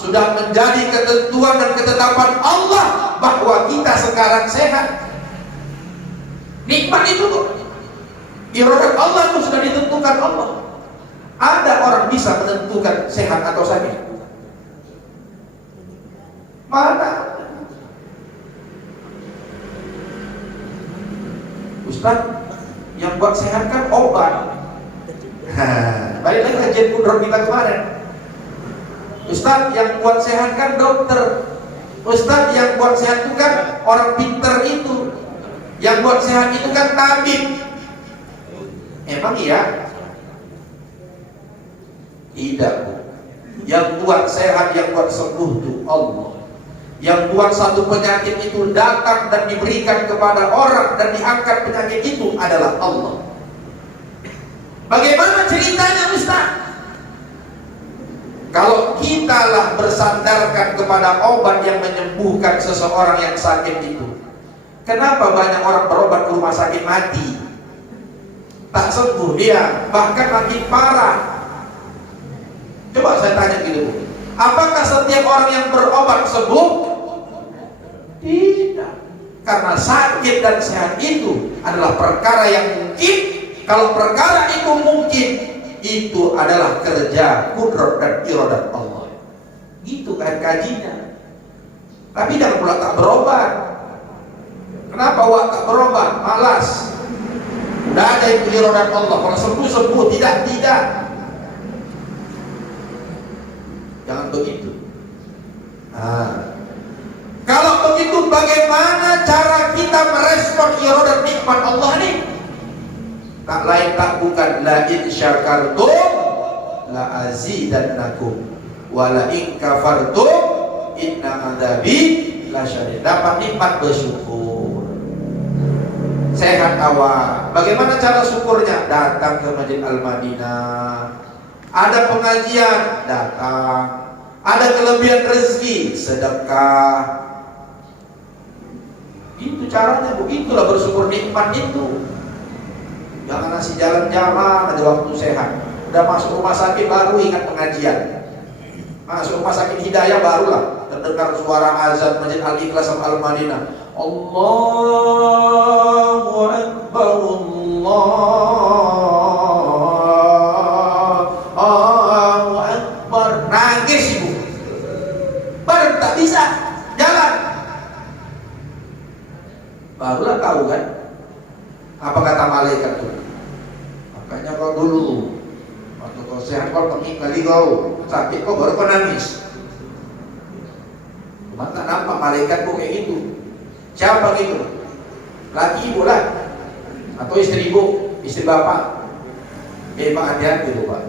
sudah menjadi ketentuan dan ketetapan Allah bahwa kita sekarang sehat. Nikmat itu kok. Iradat Allah itu sudah ditentukan Allah. Ada orang bisa menentukan sehat atau sakit? Mana? Ustaz, yang buat sehat kan obat. Balik lagi kajian kudrot kita kemarin. Ustaz, yang buat sehat kan dokter. Ustaz, yang buat sehat itu kan orang pinter itu. Yang buat sehat itu kan tabib. Emang iya? Tidak. Yang buat sehat, yang buat sembuh itu Allah. Yang buat satu penyakit itu datang dan diberikan kepada orang dan diangkat penyakit itu adalah Allah. Bagaimana ceritanya Ustaz? Kalau kitalah bersandarkan kepada obat yang menyembuhkan seseorang yang sakit itu, kenapa banyak orang berobat ke rumah sakit mati? Tak sembuh dia, bahkan makin parah. Coba saya tanya gitu, apakah setiap orang yang berobat sembuh? Tidak. Karena sakit dan sehat itu adalah perkara yang mungkin. Kalau perkara itu mungkin, itu adalah kerja kudrat dan iradat Allah. Gitu kan kajinya. Tapi jangan pula tak berobat. Kenapa wak tak berobat? Malas. Udah ada itu iradat Allah. Kalau sembuh-sembuh, tidak. Jangan begitu. Kalau begitu, bagaimana cara kita merespon iradat nikmat Allah ini? Tak lain tak bukan, la in syakartum la azidannakum wa la in kafartum inna adzabi lasyadid. Dapat nikmat bersyukur. Sehat awal. Bagaimana cara syukurnya? Datang ke Masjid Al-Madinah. Ada pengajian, datang. Ada kelebihan rezeki, sedekah. Itu caranya, begitulah bersyukur nikmat itu. Jangan nasi jalan-jalan ada waktu sehat. Udah masuk rumah sakit baru ingat pengajian. Masuk rumah sakit Hidayah barulah terdengar suara azan Masjid Al-Ikhlas sama Al-Madinah. Allahu Akbar, Allahu Akbar. Nangis ibu. Baru tak bisa jalan. Barulah tahu kan apa kata malaikat itu. Makanya kau dulu waktu kau sehat kau tengik kali kau sakit kau baru kau nangis. Cuma tak nampak malaikat kau kayak gitu. Siapa gitu? Laki ibu lah atau istri ibu, istri bapak. Memang hati-hati itu pak.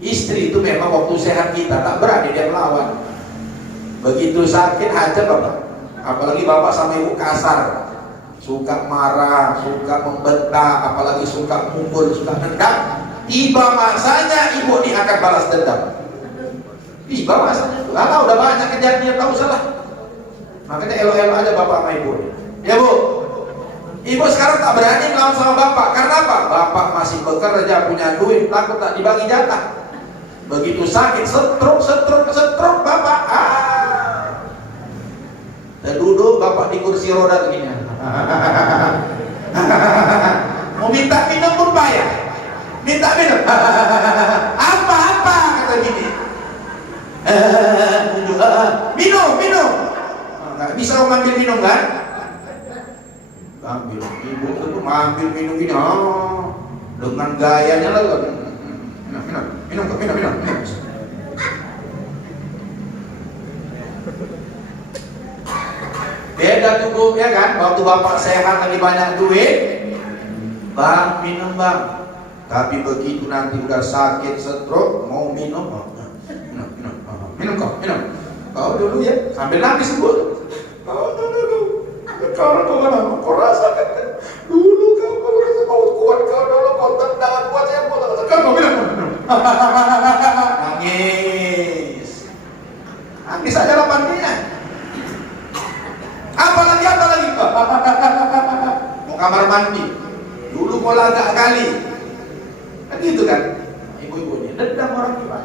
Istri itu memang waktu sehat kita tak berani dia melawan. Begitu sakit hajar bapak. Apalagi bapak sama ibu kasar, suka marah, suka membentak, apalagi suka mukul, suka nendang. Tiba masanya ibu ini akan balas dendam. Tiba masanya itu. Lama udah banyak kejadian tak usah lah. Makanya elo-elo aja bapak sama ibu. Ya bu, ibu sekarang tak berani melawan sama bapak. Karena apa? Bapak masih bekerja, punya duit, takut tak dibagi jatah. Begitu sakit, setruk bapak. Dan duduk bapak di kursi roda begini. Mau minta minum pun bayar. Minta minum. Apa kata gini. Minum. Nggak bisa mengambil minum kan? Ambil ibu itu mengambil minum gini. Dengan gayanya lah. Minum. Beda tuh bu, ya kan? Waktu bapak sehat lagi banyak duit, bang minum bang. Tapi begitu nanti udah sakit stroke, mau minum kau. Kau dulu ya, sambil nangis bu. Kau dulu. Sekarang kau mana? Kau rasakan kan? Dulu kau rasa kau kuat, kau dulu kau tendang kuat saya kuat. Sekarang kau minum. Nangis aja lah pandinya. Apalagi mau kamar mandi dulu mau lagak kali kan gitu kan. Ibu-ibu ini dendam orang tua.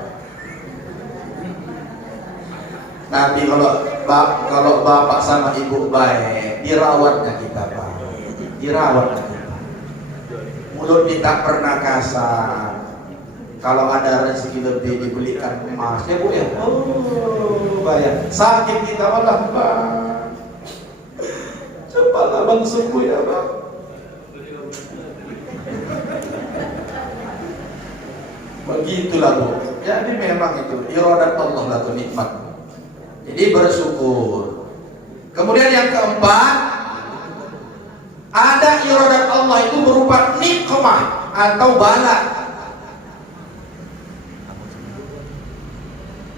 Tapi kalau bapak sama ibu baik, dirawatnya kita Pak, dirawatnya kita. Mulut tidak pernah kasar. Kalau ada rezeki lebih dibelikan emas, ya Bu ya. Oh, bayar. Sakit kita malah Bang. Cepatlah Bang sembuh ya Bang. Begitulah Bu. Jadi memang itu iradat Allah lah, itu nikmat. Jadi bersyukur. Kemudian yang keempat, ada iradat Allah itu berupa nikmah atau bala.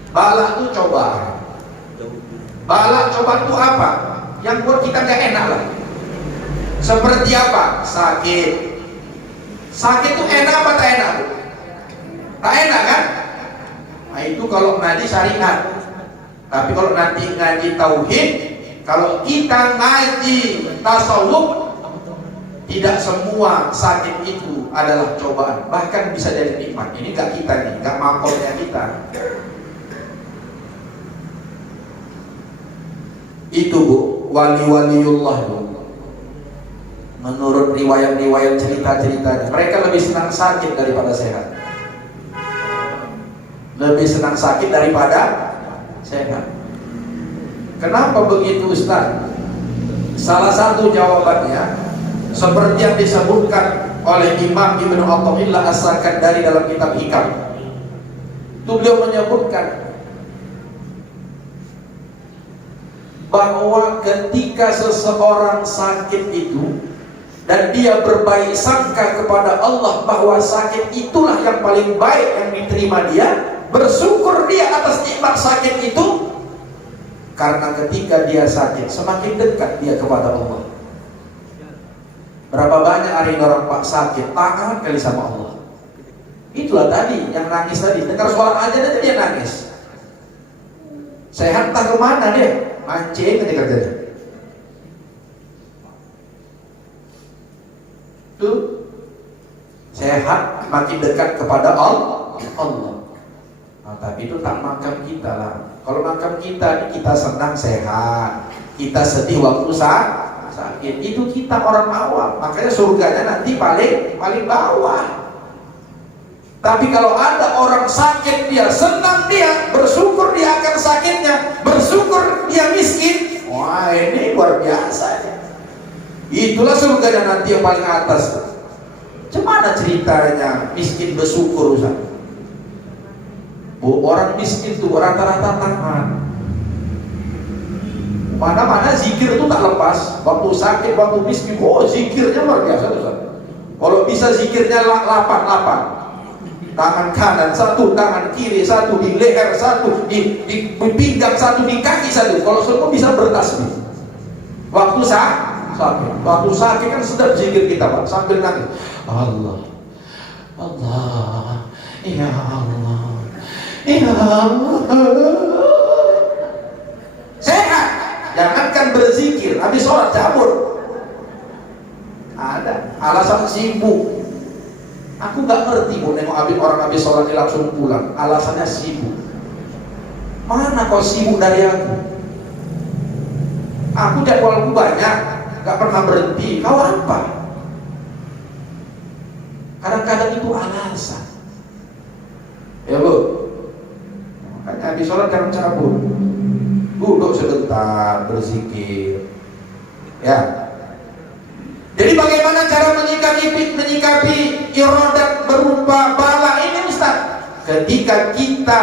Bala itu cobaan. Bala cobaan itu apa? Yang buat kita gak enak lah. Seperti apa? Sakit. Sakit itu enak apa tak enak? Tak enak kan? Nah itu kalau ngaji syariat. Tapi kalau nanti ngaji tauhid, kalau kita ngaji tasawuf, tidak semua sakit itu adalah cobaan. Bahkan bisa jadi nikmat. Ini gak kita nih, gak makomnya kita. Itu Bu, wali-waliullah Bu. Menurut riwayat-riwayat cerita-ceritanya, mereka lebih senang sakit daripada sehat. Lebih senang sakit daripada sehat. Kenapa begitu Ustaz? Salah satu jawabannya seperti yang disebutkan oleh Imam Ibnu Athaillah As-Sakandari dalam kitab Hikam. Itu beliau menyebutkan bahwa ketika seseorang sakit itu dan dia berbaik sangka kepada Allah bahwa sakit itulah yang paling baik yang diterima dia, bersyukur dia atas nikmat sakit itu, karena ketika dia sakit semakin dekat dia kepada Allah. Berapa banyak hari ini orang Pak sakit taat kali sama Allah. Itulah tadi yang nangis tadi, dengar suara aja aja dia nangis. Sehat entah kemana dia, mancing aja kerjanya. Tuh sehat makin dekat kepada Allah. Nah, tapi itu tak makam kita lah. Kalau makam kita, kita senang sehat, kita sedih waktu sakit. Itu kita orang awam. Makanya surganya nanti paling bawah. Tapi kalau ada orang sakit, dia senang, dia bersyukur dia akan sakitnya, bersyukur dia miskin. Wah, ini luar biasa. Itulah surganya nanti yang paling atas. Gimana ceritanya miskin bersyukur Ustaz? Bu, orang miskin itu rata-rata taat. Mana-mana zikir itu tak lepas. Waktu sakit, waktu miskin, oh zikirnya luar biasa Ustaz. Kalau bisa zikirnya 8. Tangan kanan satu, tangan kiri satu, di leher satu, di pinggang satu, di kaki satu. Kalau semua bisa bertasbih. Waktu sakit, waktu sakit kan sedap zikir kita Pak, sambil nangis. Allah, Allah, ya Allah, ya Allah. Sehat. Jangankan berzikir, habis sholat cabut. Ada alasan sibuk. Aku gak ngerti Bu, nengok orang habis sholat langsung pulang. Alasannya sibuk. Mana kau sibuk dari aku? Aku jadwalku banyak, gak pernah berhenti. Kau apa? Kadang-kadang itu alasan. Ya Bu, makanya habis sholat jangan cabut. Duduk sebentar, berzikir. Ya. Jadi bagaimana cara menyikapi iradat berupa bala ini Ustaz? Ketika kita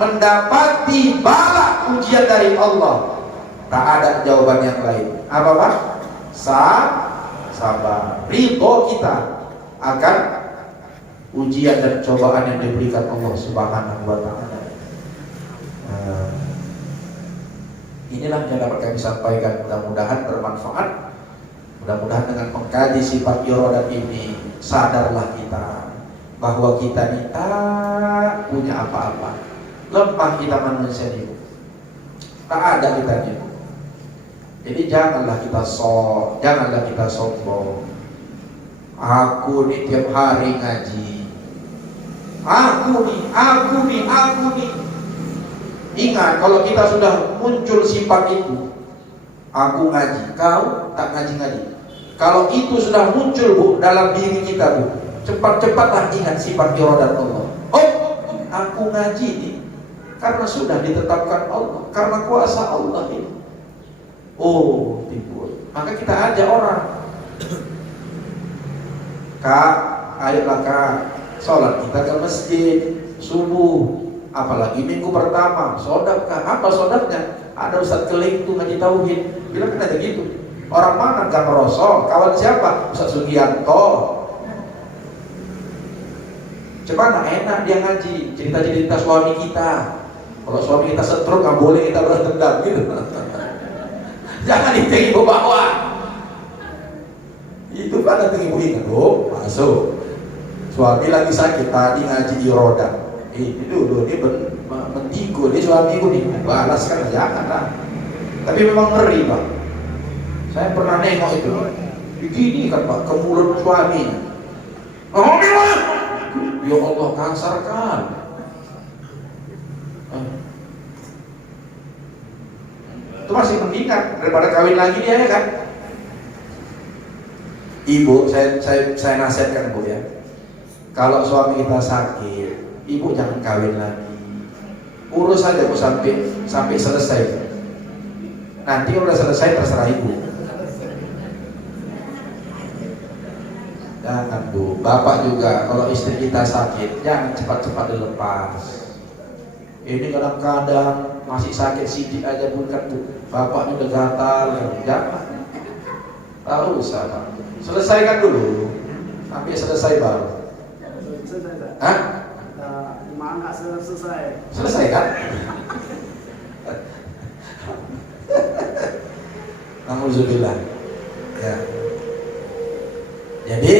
mendapati bala ujian dari Allah, tak ada jawaban yang lain. Apa Pak? Sabar. Ridho kita akan ujian dan cobaan yang diberikan Allah Subhanahu wa Ta'ala. Inilah yang dapat kami sampaikan, mudah-mudahan bermanfaat. Mudah-mudahan dengan mengkaji sifat iradat ini, sadarlah kita bahwa kita ini tak punya apa-apa. Lemah kita manusia ini, tak ada kita ini. Jadi janganlah kita sombong. Aku nih tiap hari ngaji. Aku nih. Ingat, kalau kita sudah muncul sifat itu, aku ngaji, kau tak ngaji-ngaji. Kalau itu sudah muncul Bu dalam diri kita Bu, cepat-cepatlah ingat sifat iradat Allah. Oh, aku ngaji ini karena sudah ditetapkan Allah, karena kuasa Allah ini. Oh, timbul. Maka kita ajak orang, Kak, ayolah Kak, sholat kita ke masjid subuh, apalagi minggu pertama, sodak Kak. Apa sodaknya? Ada Ustaz Keling tuh ngaji tauhid, bilang kan ada gitu. Orang mana gak merosot? Kawan siapa? Ustaz Sugianto. Cuman enak dia ngaji, cerita-cerita suami kita. Kalau suami kita setruk gak boleh kita balas dendam gitu. Jangan itu ibu bawa. Itu kan nanti ibu ingat, oh masuk. Suami lagi sakit tadi ngaji di roda. Itu dulu dia mentigo, dia suamiku nih balas kan jangan lah. Tapi memang ngeri Pak. Saya pernah nengok itu. Begini kan Pak, ke mulut suami. Oh memang. Ya Allah kasar kan. Itu masih mendingan daripada kawin lagi dia ya kan. Ibu, saya nasihatkan Bu ya. Kalau suami kita sakit, ibu jangan kawin lagi. Urus saja Bu sampai selesai. Nanti kalau udah selesai terserah ibu. Jangan Bu, bapak juga kalau istri kita sakit jangan cepat-cepat dilepas. Ini kadang-kadang masih sakit sidik aja bukan Bu, bapaknya udah gatal, jangan. Tak usah Pak, selesaikan dulu sampai selesai baru. Hah? Mana selesai? Selesai kan? Alhamdulillah. Ya. Jadi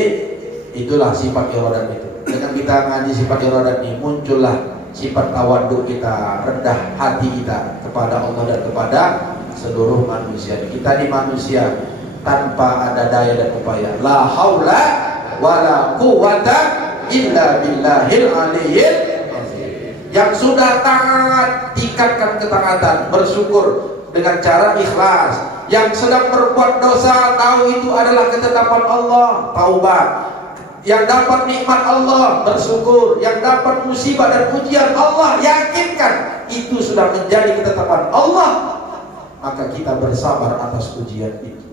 itulah sifat iradat itu. Dengan kita ngaji sifat iradat ini muncullah sifat tawaduk kita, rendah hati kita kepada Allah dan kepada seluruh manusia. Kita di manusia tanpa ada daya dan upaya. La haula wala quwwata illa billahil aliyyil azim. Yang sudah taat, tingkatkan ketaatan, bersyukur dengan cara ikhlas. Yang sedang berbuat dosa, tahu itu adalah ketetapan Allah, taubat. Yang dapat nikmat Allah, bersyukur. Yang dapat musibah dan ujian Allah, yakinkan itu sudah menjadi ketetapan Allah, maka kita bersabar atas ujian itu.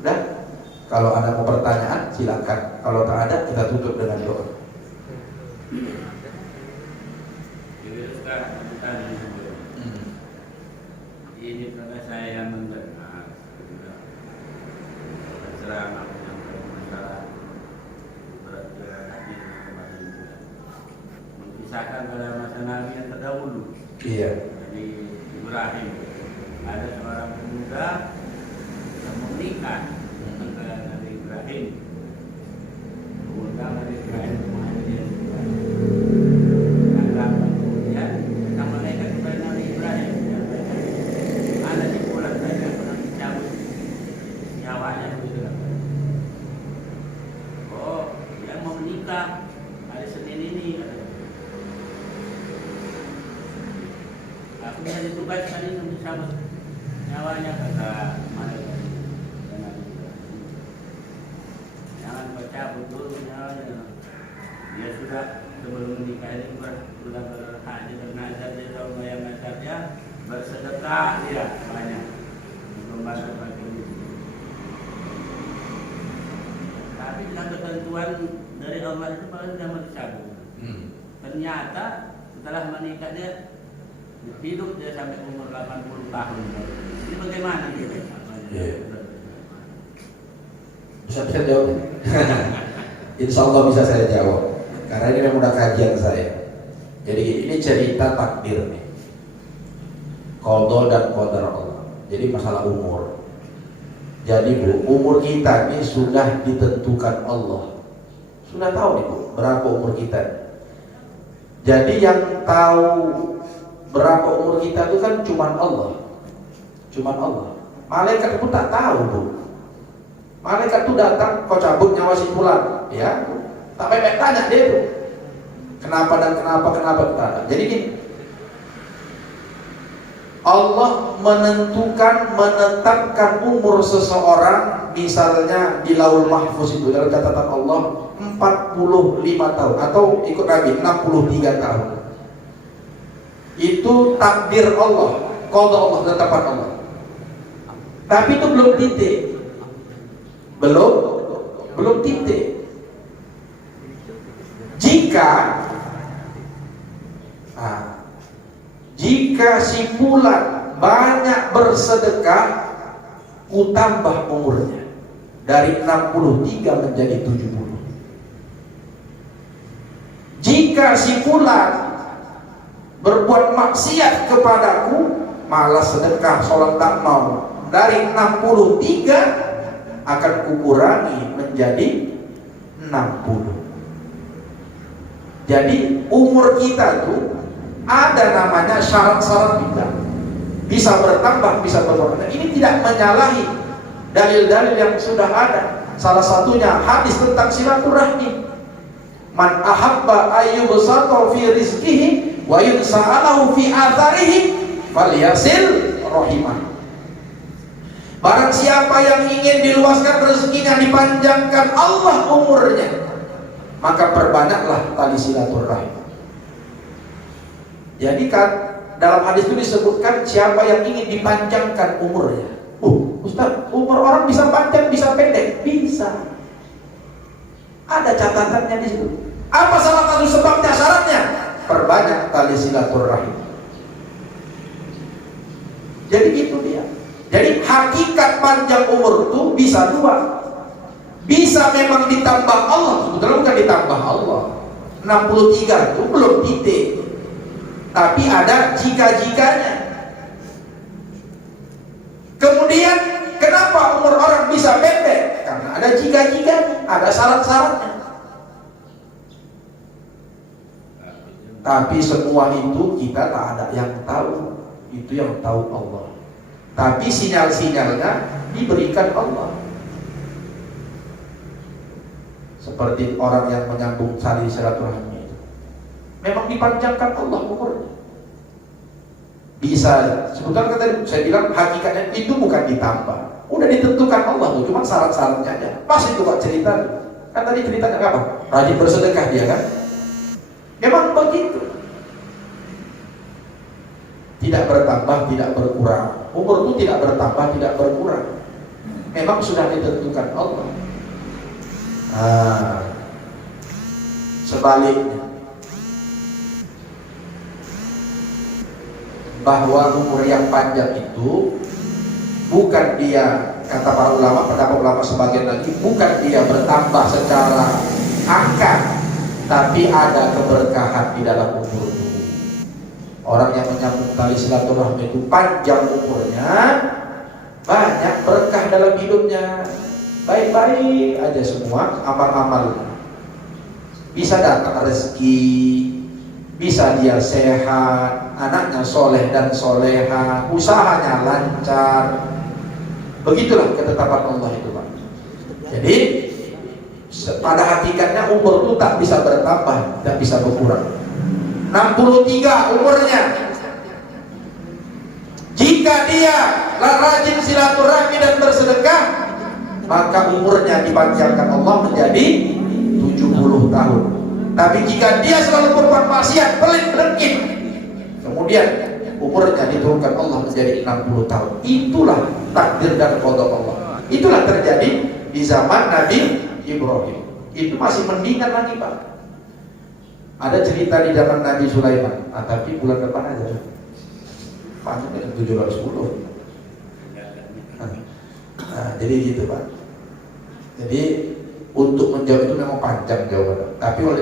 Udah? Kalau ada mau pertanyaan silakan. Kalau tak ada kita tutup dengan doa. Ini karena saya mendengar ceramah yang masalah berada di kemarin mengisahkan pada masa Nabi yang terdahulu. Iya. Jadi Ibrahim, ada seorang pemuda yang menikah dengan Nabi Ibrahim. Mengundang Nabi Ibrahim kemudian kita malaikat kepada Nabi Ibrahim. Ada di bulan saya pernah dicabut nyawanya begitu. Oh, yang mau menikah hari Senin ini. Aku bisa ditugaskan ini untuk dicabut nyawanya kata malaikat. Jangan bercabut dulu nyawanya. Dia sudah sebelum menikah ini sudah berhaji bernazar di tahun yang nazarnya. Bersedekah dia banyak membantu bagi ini. Tapi dengan ketentuan dari Allah itu baru dia mau dicabut. Ternyata setelah menikah dia hidup dia sampai umur 80 tahun. Ini bagaimana gitu? Bisa jawab? Insya Allah bisa saya jawab. Karena ini memang udah kajian saya. Jadi ini cerita takdir nih. Qadha dan qadar Allah. Jadi masalah umur. Jadi Bu, umur kita ini sudah ditentukan Allah. Sudah tahu nih Bu, berapa umur kita. Jadi yang tahu berapa umur kita itu kan cuman Allah. Cuman Allah. Malaikat pun tak tahu Bu. Malaikat itu datang, kau cabut nyawa si fulan, ya. Tak bebek tanya dia Bu. Kenapa dan kenapa kita ada. Jadi gini, Allah menetapkan umur seseorang, misalnya di Laul Mahfuz itu dalam catatan Allah 45 tahun atau ikut Nabi 63 tahun. Itu takdir Allah, qada Allah, ketetapan Allah. Tapi itu belum titik. Belum titik. Jika si fulan banyak bersedekah, ku tambah umurnya dari 63 menjadi 70. Jika si fulan berbuat maksiat kepadaku, malas sedekah, sholat tak mau, dari 63 akan kukurangi menjadi 60. Jadi umur kita tuh ada namanya syarat-syarat kita, bisa bertambah, bisa berkurang. Ini tidak menyalahi dalil-dalil yang sudah ada. Salah satunya hadis tentang silaturahmi. Man ahabba ayyubsata fi rizqihi wa yunsa'alahu fi atharihi falyasil rahimah. Barang siapa yang ingin diluaskan rezekinya, dipanjangkan Allah umurnya, maka perbanyaklah tali silaturahim. Jadi kan dalam hadis itu disebutkan siapa yang ingin dipanjangkan umurnya. Ustaz, umur orang bisa panjang, bisa pendek? Bisa. Ada catatannya di situ. Apa salah satu sebabnya, syaratnya? Perbanyak tali silaturahim. Jadi itu dia. Jadi hakikat panjang umur itu bisa dua. Bisa memang ditambah Allah, sebetulnya bukan ditambah Allah. 63 itu belum titik. Tapi ada jika-jikanya. Kemudian kenapa umur orang bisa pendek? Karena ada jika-jikanya, ada syarat-syaratnya. Tapi semua itu kita tak ada yang tahu. Itu yang tahu Allah. Tapi sinyal-sinyalnya diberikan Allah. Seperti orang yang menyambung tali silaturahmi itu, memang dipanjangkan Allah umurnya. Bisa, sebetulnya tadi saya bilang hakikatnya itu bukan ditambah, udah ditentukan Allah tuh, cuma syarat-syaratnya aja. Pas itu Pak cerita, kan tadi ceritanya apa? Rajin bersedekah dia kan? Memang begitu. Tidak bertambah, tidak berkurang. Umur itu tidak bertambah, tidak berkurang. Memang sudah ditentukan Allah. Sebaliknya, bahwa umur yang panjang itu bukan dia, kata para ulama, pendapat ulama sebagian lagi, bukan dia bertambah secara angka, tapi ada keberkahan di dalam umur itu. Orang yang menyambung tali silaturahmi itu panjang umurnya, banyak berkah dalam hidupnya, baik-baik aja semua amal-amal, bisa datang rezeki, bisa dia sehat, anaknya soleh dan soleha, usahanya lancar. Begitulah ketetapan Allah itu Pak. Jadi pada hakikatnya umur itu tak bisa bertambah, tak bisa berkurang. 63 umurnya, jika dia rajin silaturahmi dan bersedekah, maka umurnya dipanjangkan Allah menjadi 70 tahun. Tapi jika dia selalu berbuat maksiat, pelit, dengki, kemudian umurnya diturunkan Allah menjadi 60 tahun. Itulah takdir dan qada Allah. Itulah terjadi di zaman Nabi Ibrahim. Itu masih mendingan lagi Pak. Ada cerita di zaman Nabi Sulaiman, tapi bulan depan aja. Panjangnya 710. Jadi gitu Pak. Jadi untuk menjawab itu memang panjang jawabannya. Tapi kalau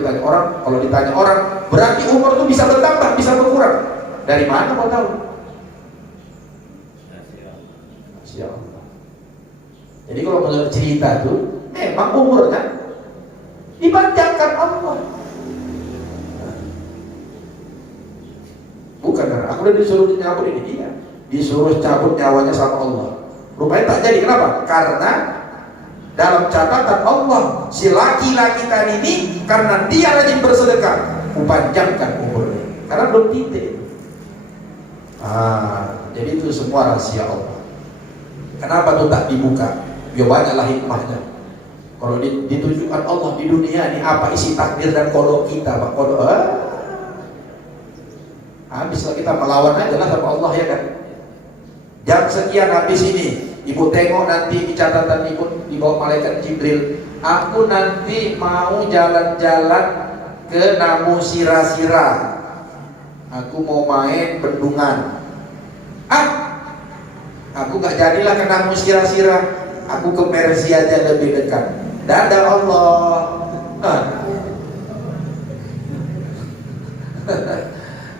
ditanya orang, berarti umur itu bisa bertambah, bisa berkurang. Dari mana kau tahu? Masya Allah. Jadi kalau menurut cerita itu, memang umurnya dipanjangkan Allah. Bukan karena aku udah disuruh nyabut ini dia, disuruh cabut nyawanya sama Allah. Rupanya tak jadi. Kenapa? Karena dalam catatan Allah, si laki-laki tadi ini karena dia rajin bersedekah, kupanjangkan umurnya, karena belum titik. Jadi itu semua rahasia Allah. Kenapa tuh tak dibuka? Ya banyaklah hikmahnya. Kalau ditunjukkan Allah di dunia ini apa isi takdir dan kodok kita, Pak. Kodok, habislah kita melawan aja lah sama Allah, ya kan. Jam sekian habis ini, ibu tengok nanti di catatan ibu di bawah malaikat Jibril, aku nanti mau jalan-jalan ke Namu Sira-Sira, aku mau main bendungan. Aku gak jadilah ke Namu Sira-Sira, aku ke Mersi aja lebih dekat. Dadah Allah.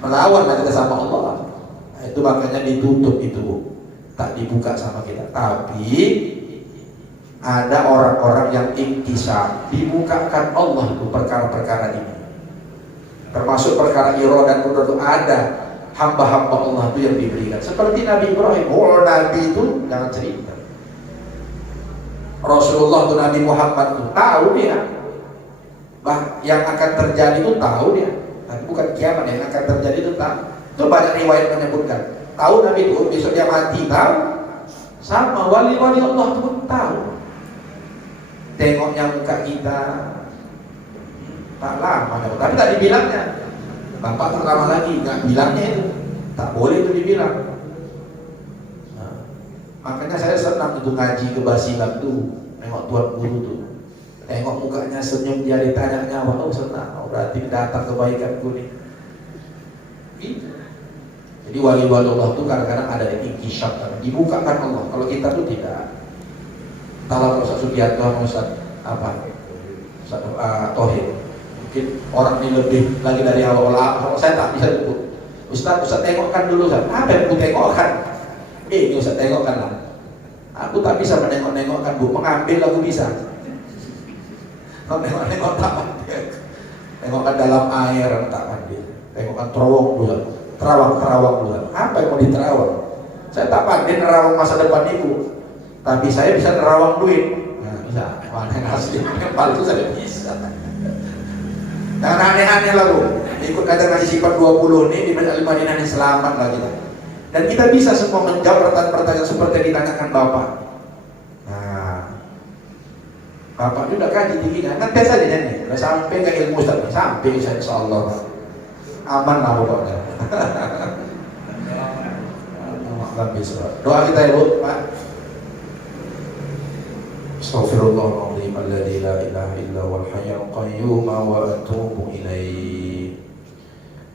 Melawan lah kita sama Allah. Itu makanya ditutup itu, Bu. Tak dibuka sama kita. Tapi ada orang-orang yang intisab, dibukakan Allah itu perkara-perkara ini. Termasuk perkara iro dan kudrat itu ada hamba-hamba Allah itu yang diberikan. Seperti Nabi Ibrahim. Oh, Nabi itu jangan cerita. Rasulullah itu, Nabi Muhammad itu tahu dia yang akan terjadi itu tahu dia. Tapi bukan kiamat yang akan terjadi itu tahu. Itu banyak riwayat menyebutkan. Tahu Nabi itu besok dia mati, tahu. Sama wali-wali Allah itu pun tahu. Tengoknya muka kita tak lama, tapi tak dibilangnya. Bapak tak lama lagi, nggak bilangnya itu. Tak boleh itu dibilang. Makanya saya senang itu ngaji ke Basilan tuh, nengok tuan guru tuh, tengok mukanya senyum, dia ditanya nyawa, oh senang, berarti datang kebaikanku nih. Gitu. Jadi wali-wali Allah tuh kadang-kadang ada inkisaf, dibukakan Allah. Kalau kita tuh tidak. Kalau Ustaz Sugiarto sama Ustaz Ustaz Tohid, mungkin orang ini lebih lagi dari awal. Saya tak bisa sebut. Ustaz tengokkan dulu, Ustaz. Apa yang aku tengokkan? Ini Ustaz tengokkan lah. Aku tak bisa menengok-nengokkan, Bu. Mengambil aku bisa. Nengok-nengok tak pandai. Tengokkan dalam air tak pandai. Tengokkan terawang dulu. Terawang dulu. Apa yang mau diterawang? Saya tak pandai nerawang masa depan ibu. Tapi saya bisa nerawang duit. Nah, bisa. Mana yang asli? Yang palsu saya bisa. Jangan aneh-aneh lah, Bu. Ikut kadang ngaji sifat 20 nih di Masjid Al-Madinah ini, selamat lah kita. Dan kita bisa semua menjawab pertanyaan-pertanyaan seperti yang ditanyakan Bapak. Nah, Bapak juga kaji tingginya, kan tes aja nih. Udah sampai ke ilmu Ustaz, sampai insyaAllah. Aman lah pokoknya. Doa kita ya, Bu, Pak. Astaghfirullahaladzim alladzi la ilaha illa wal hayyul qayyum wa atubu ilaih.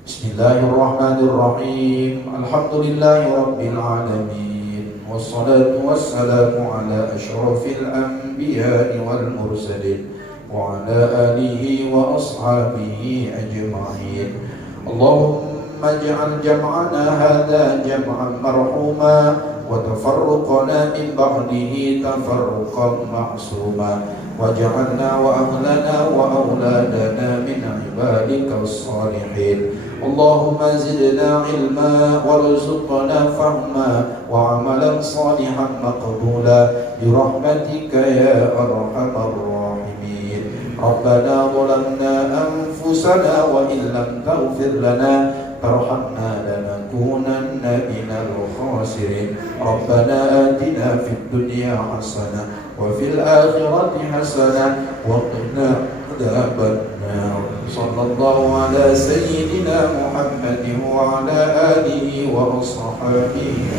Bismillahirrahmanirrahim. Alhamdulillahi rabbil alamin. Wassalatu wassalamu ala asyrafil anbiya'i wal mursalin wa ala alihi wa ashabihi ajma'in. Allahumma ij'al jam'ana hadha jam'an marhuma wa tafarruqana min ba'dihi tafarruqan ma'suma waj'alna wa ahlana wa awladana min ibadika as-salihin. Allahumma zidna ilma warzuqna fahma wa amalan salihan maqbula bi rahmatika ya arhamar rahimin. Rabbana zalamna anfusana wa in lam taghfir lana tarhamna lanakunanna minal khasirin. Rabbana atina fid dunya hasanah wa fil akhirati hasanah wa qina adzaban nar. Sallallahu ala sayyidina Muhammadin wa ala alihi wa ashabihi.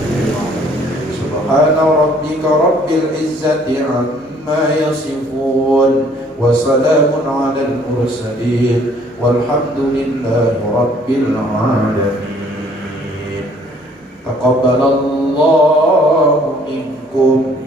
Subhana rabbika rabbil izzati amma yasifun wa salamun alal mursalin walhamdulillahi rabbil alamin. Taqabbalallahu minkum.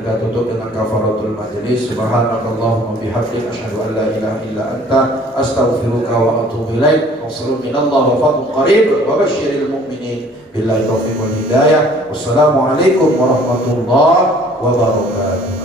Kita tutup dengan kafaratul majlis. Subhanakallahumma bihamdika asyhadu an la ilaha illa anta astaghfiruka wa atubu ilaik. Wassallallahu minallahi wa fadlun qarib wa basyiril mu'minin billahi taufiq wal hidayah. Wassalamu alaikum warahmatullahi wabarakatuh.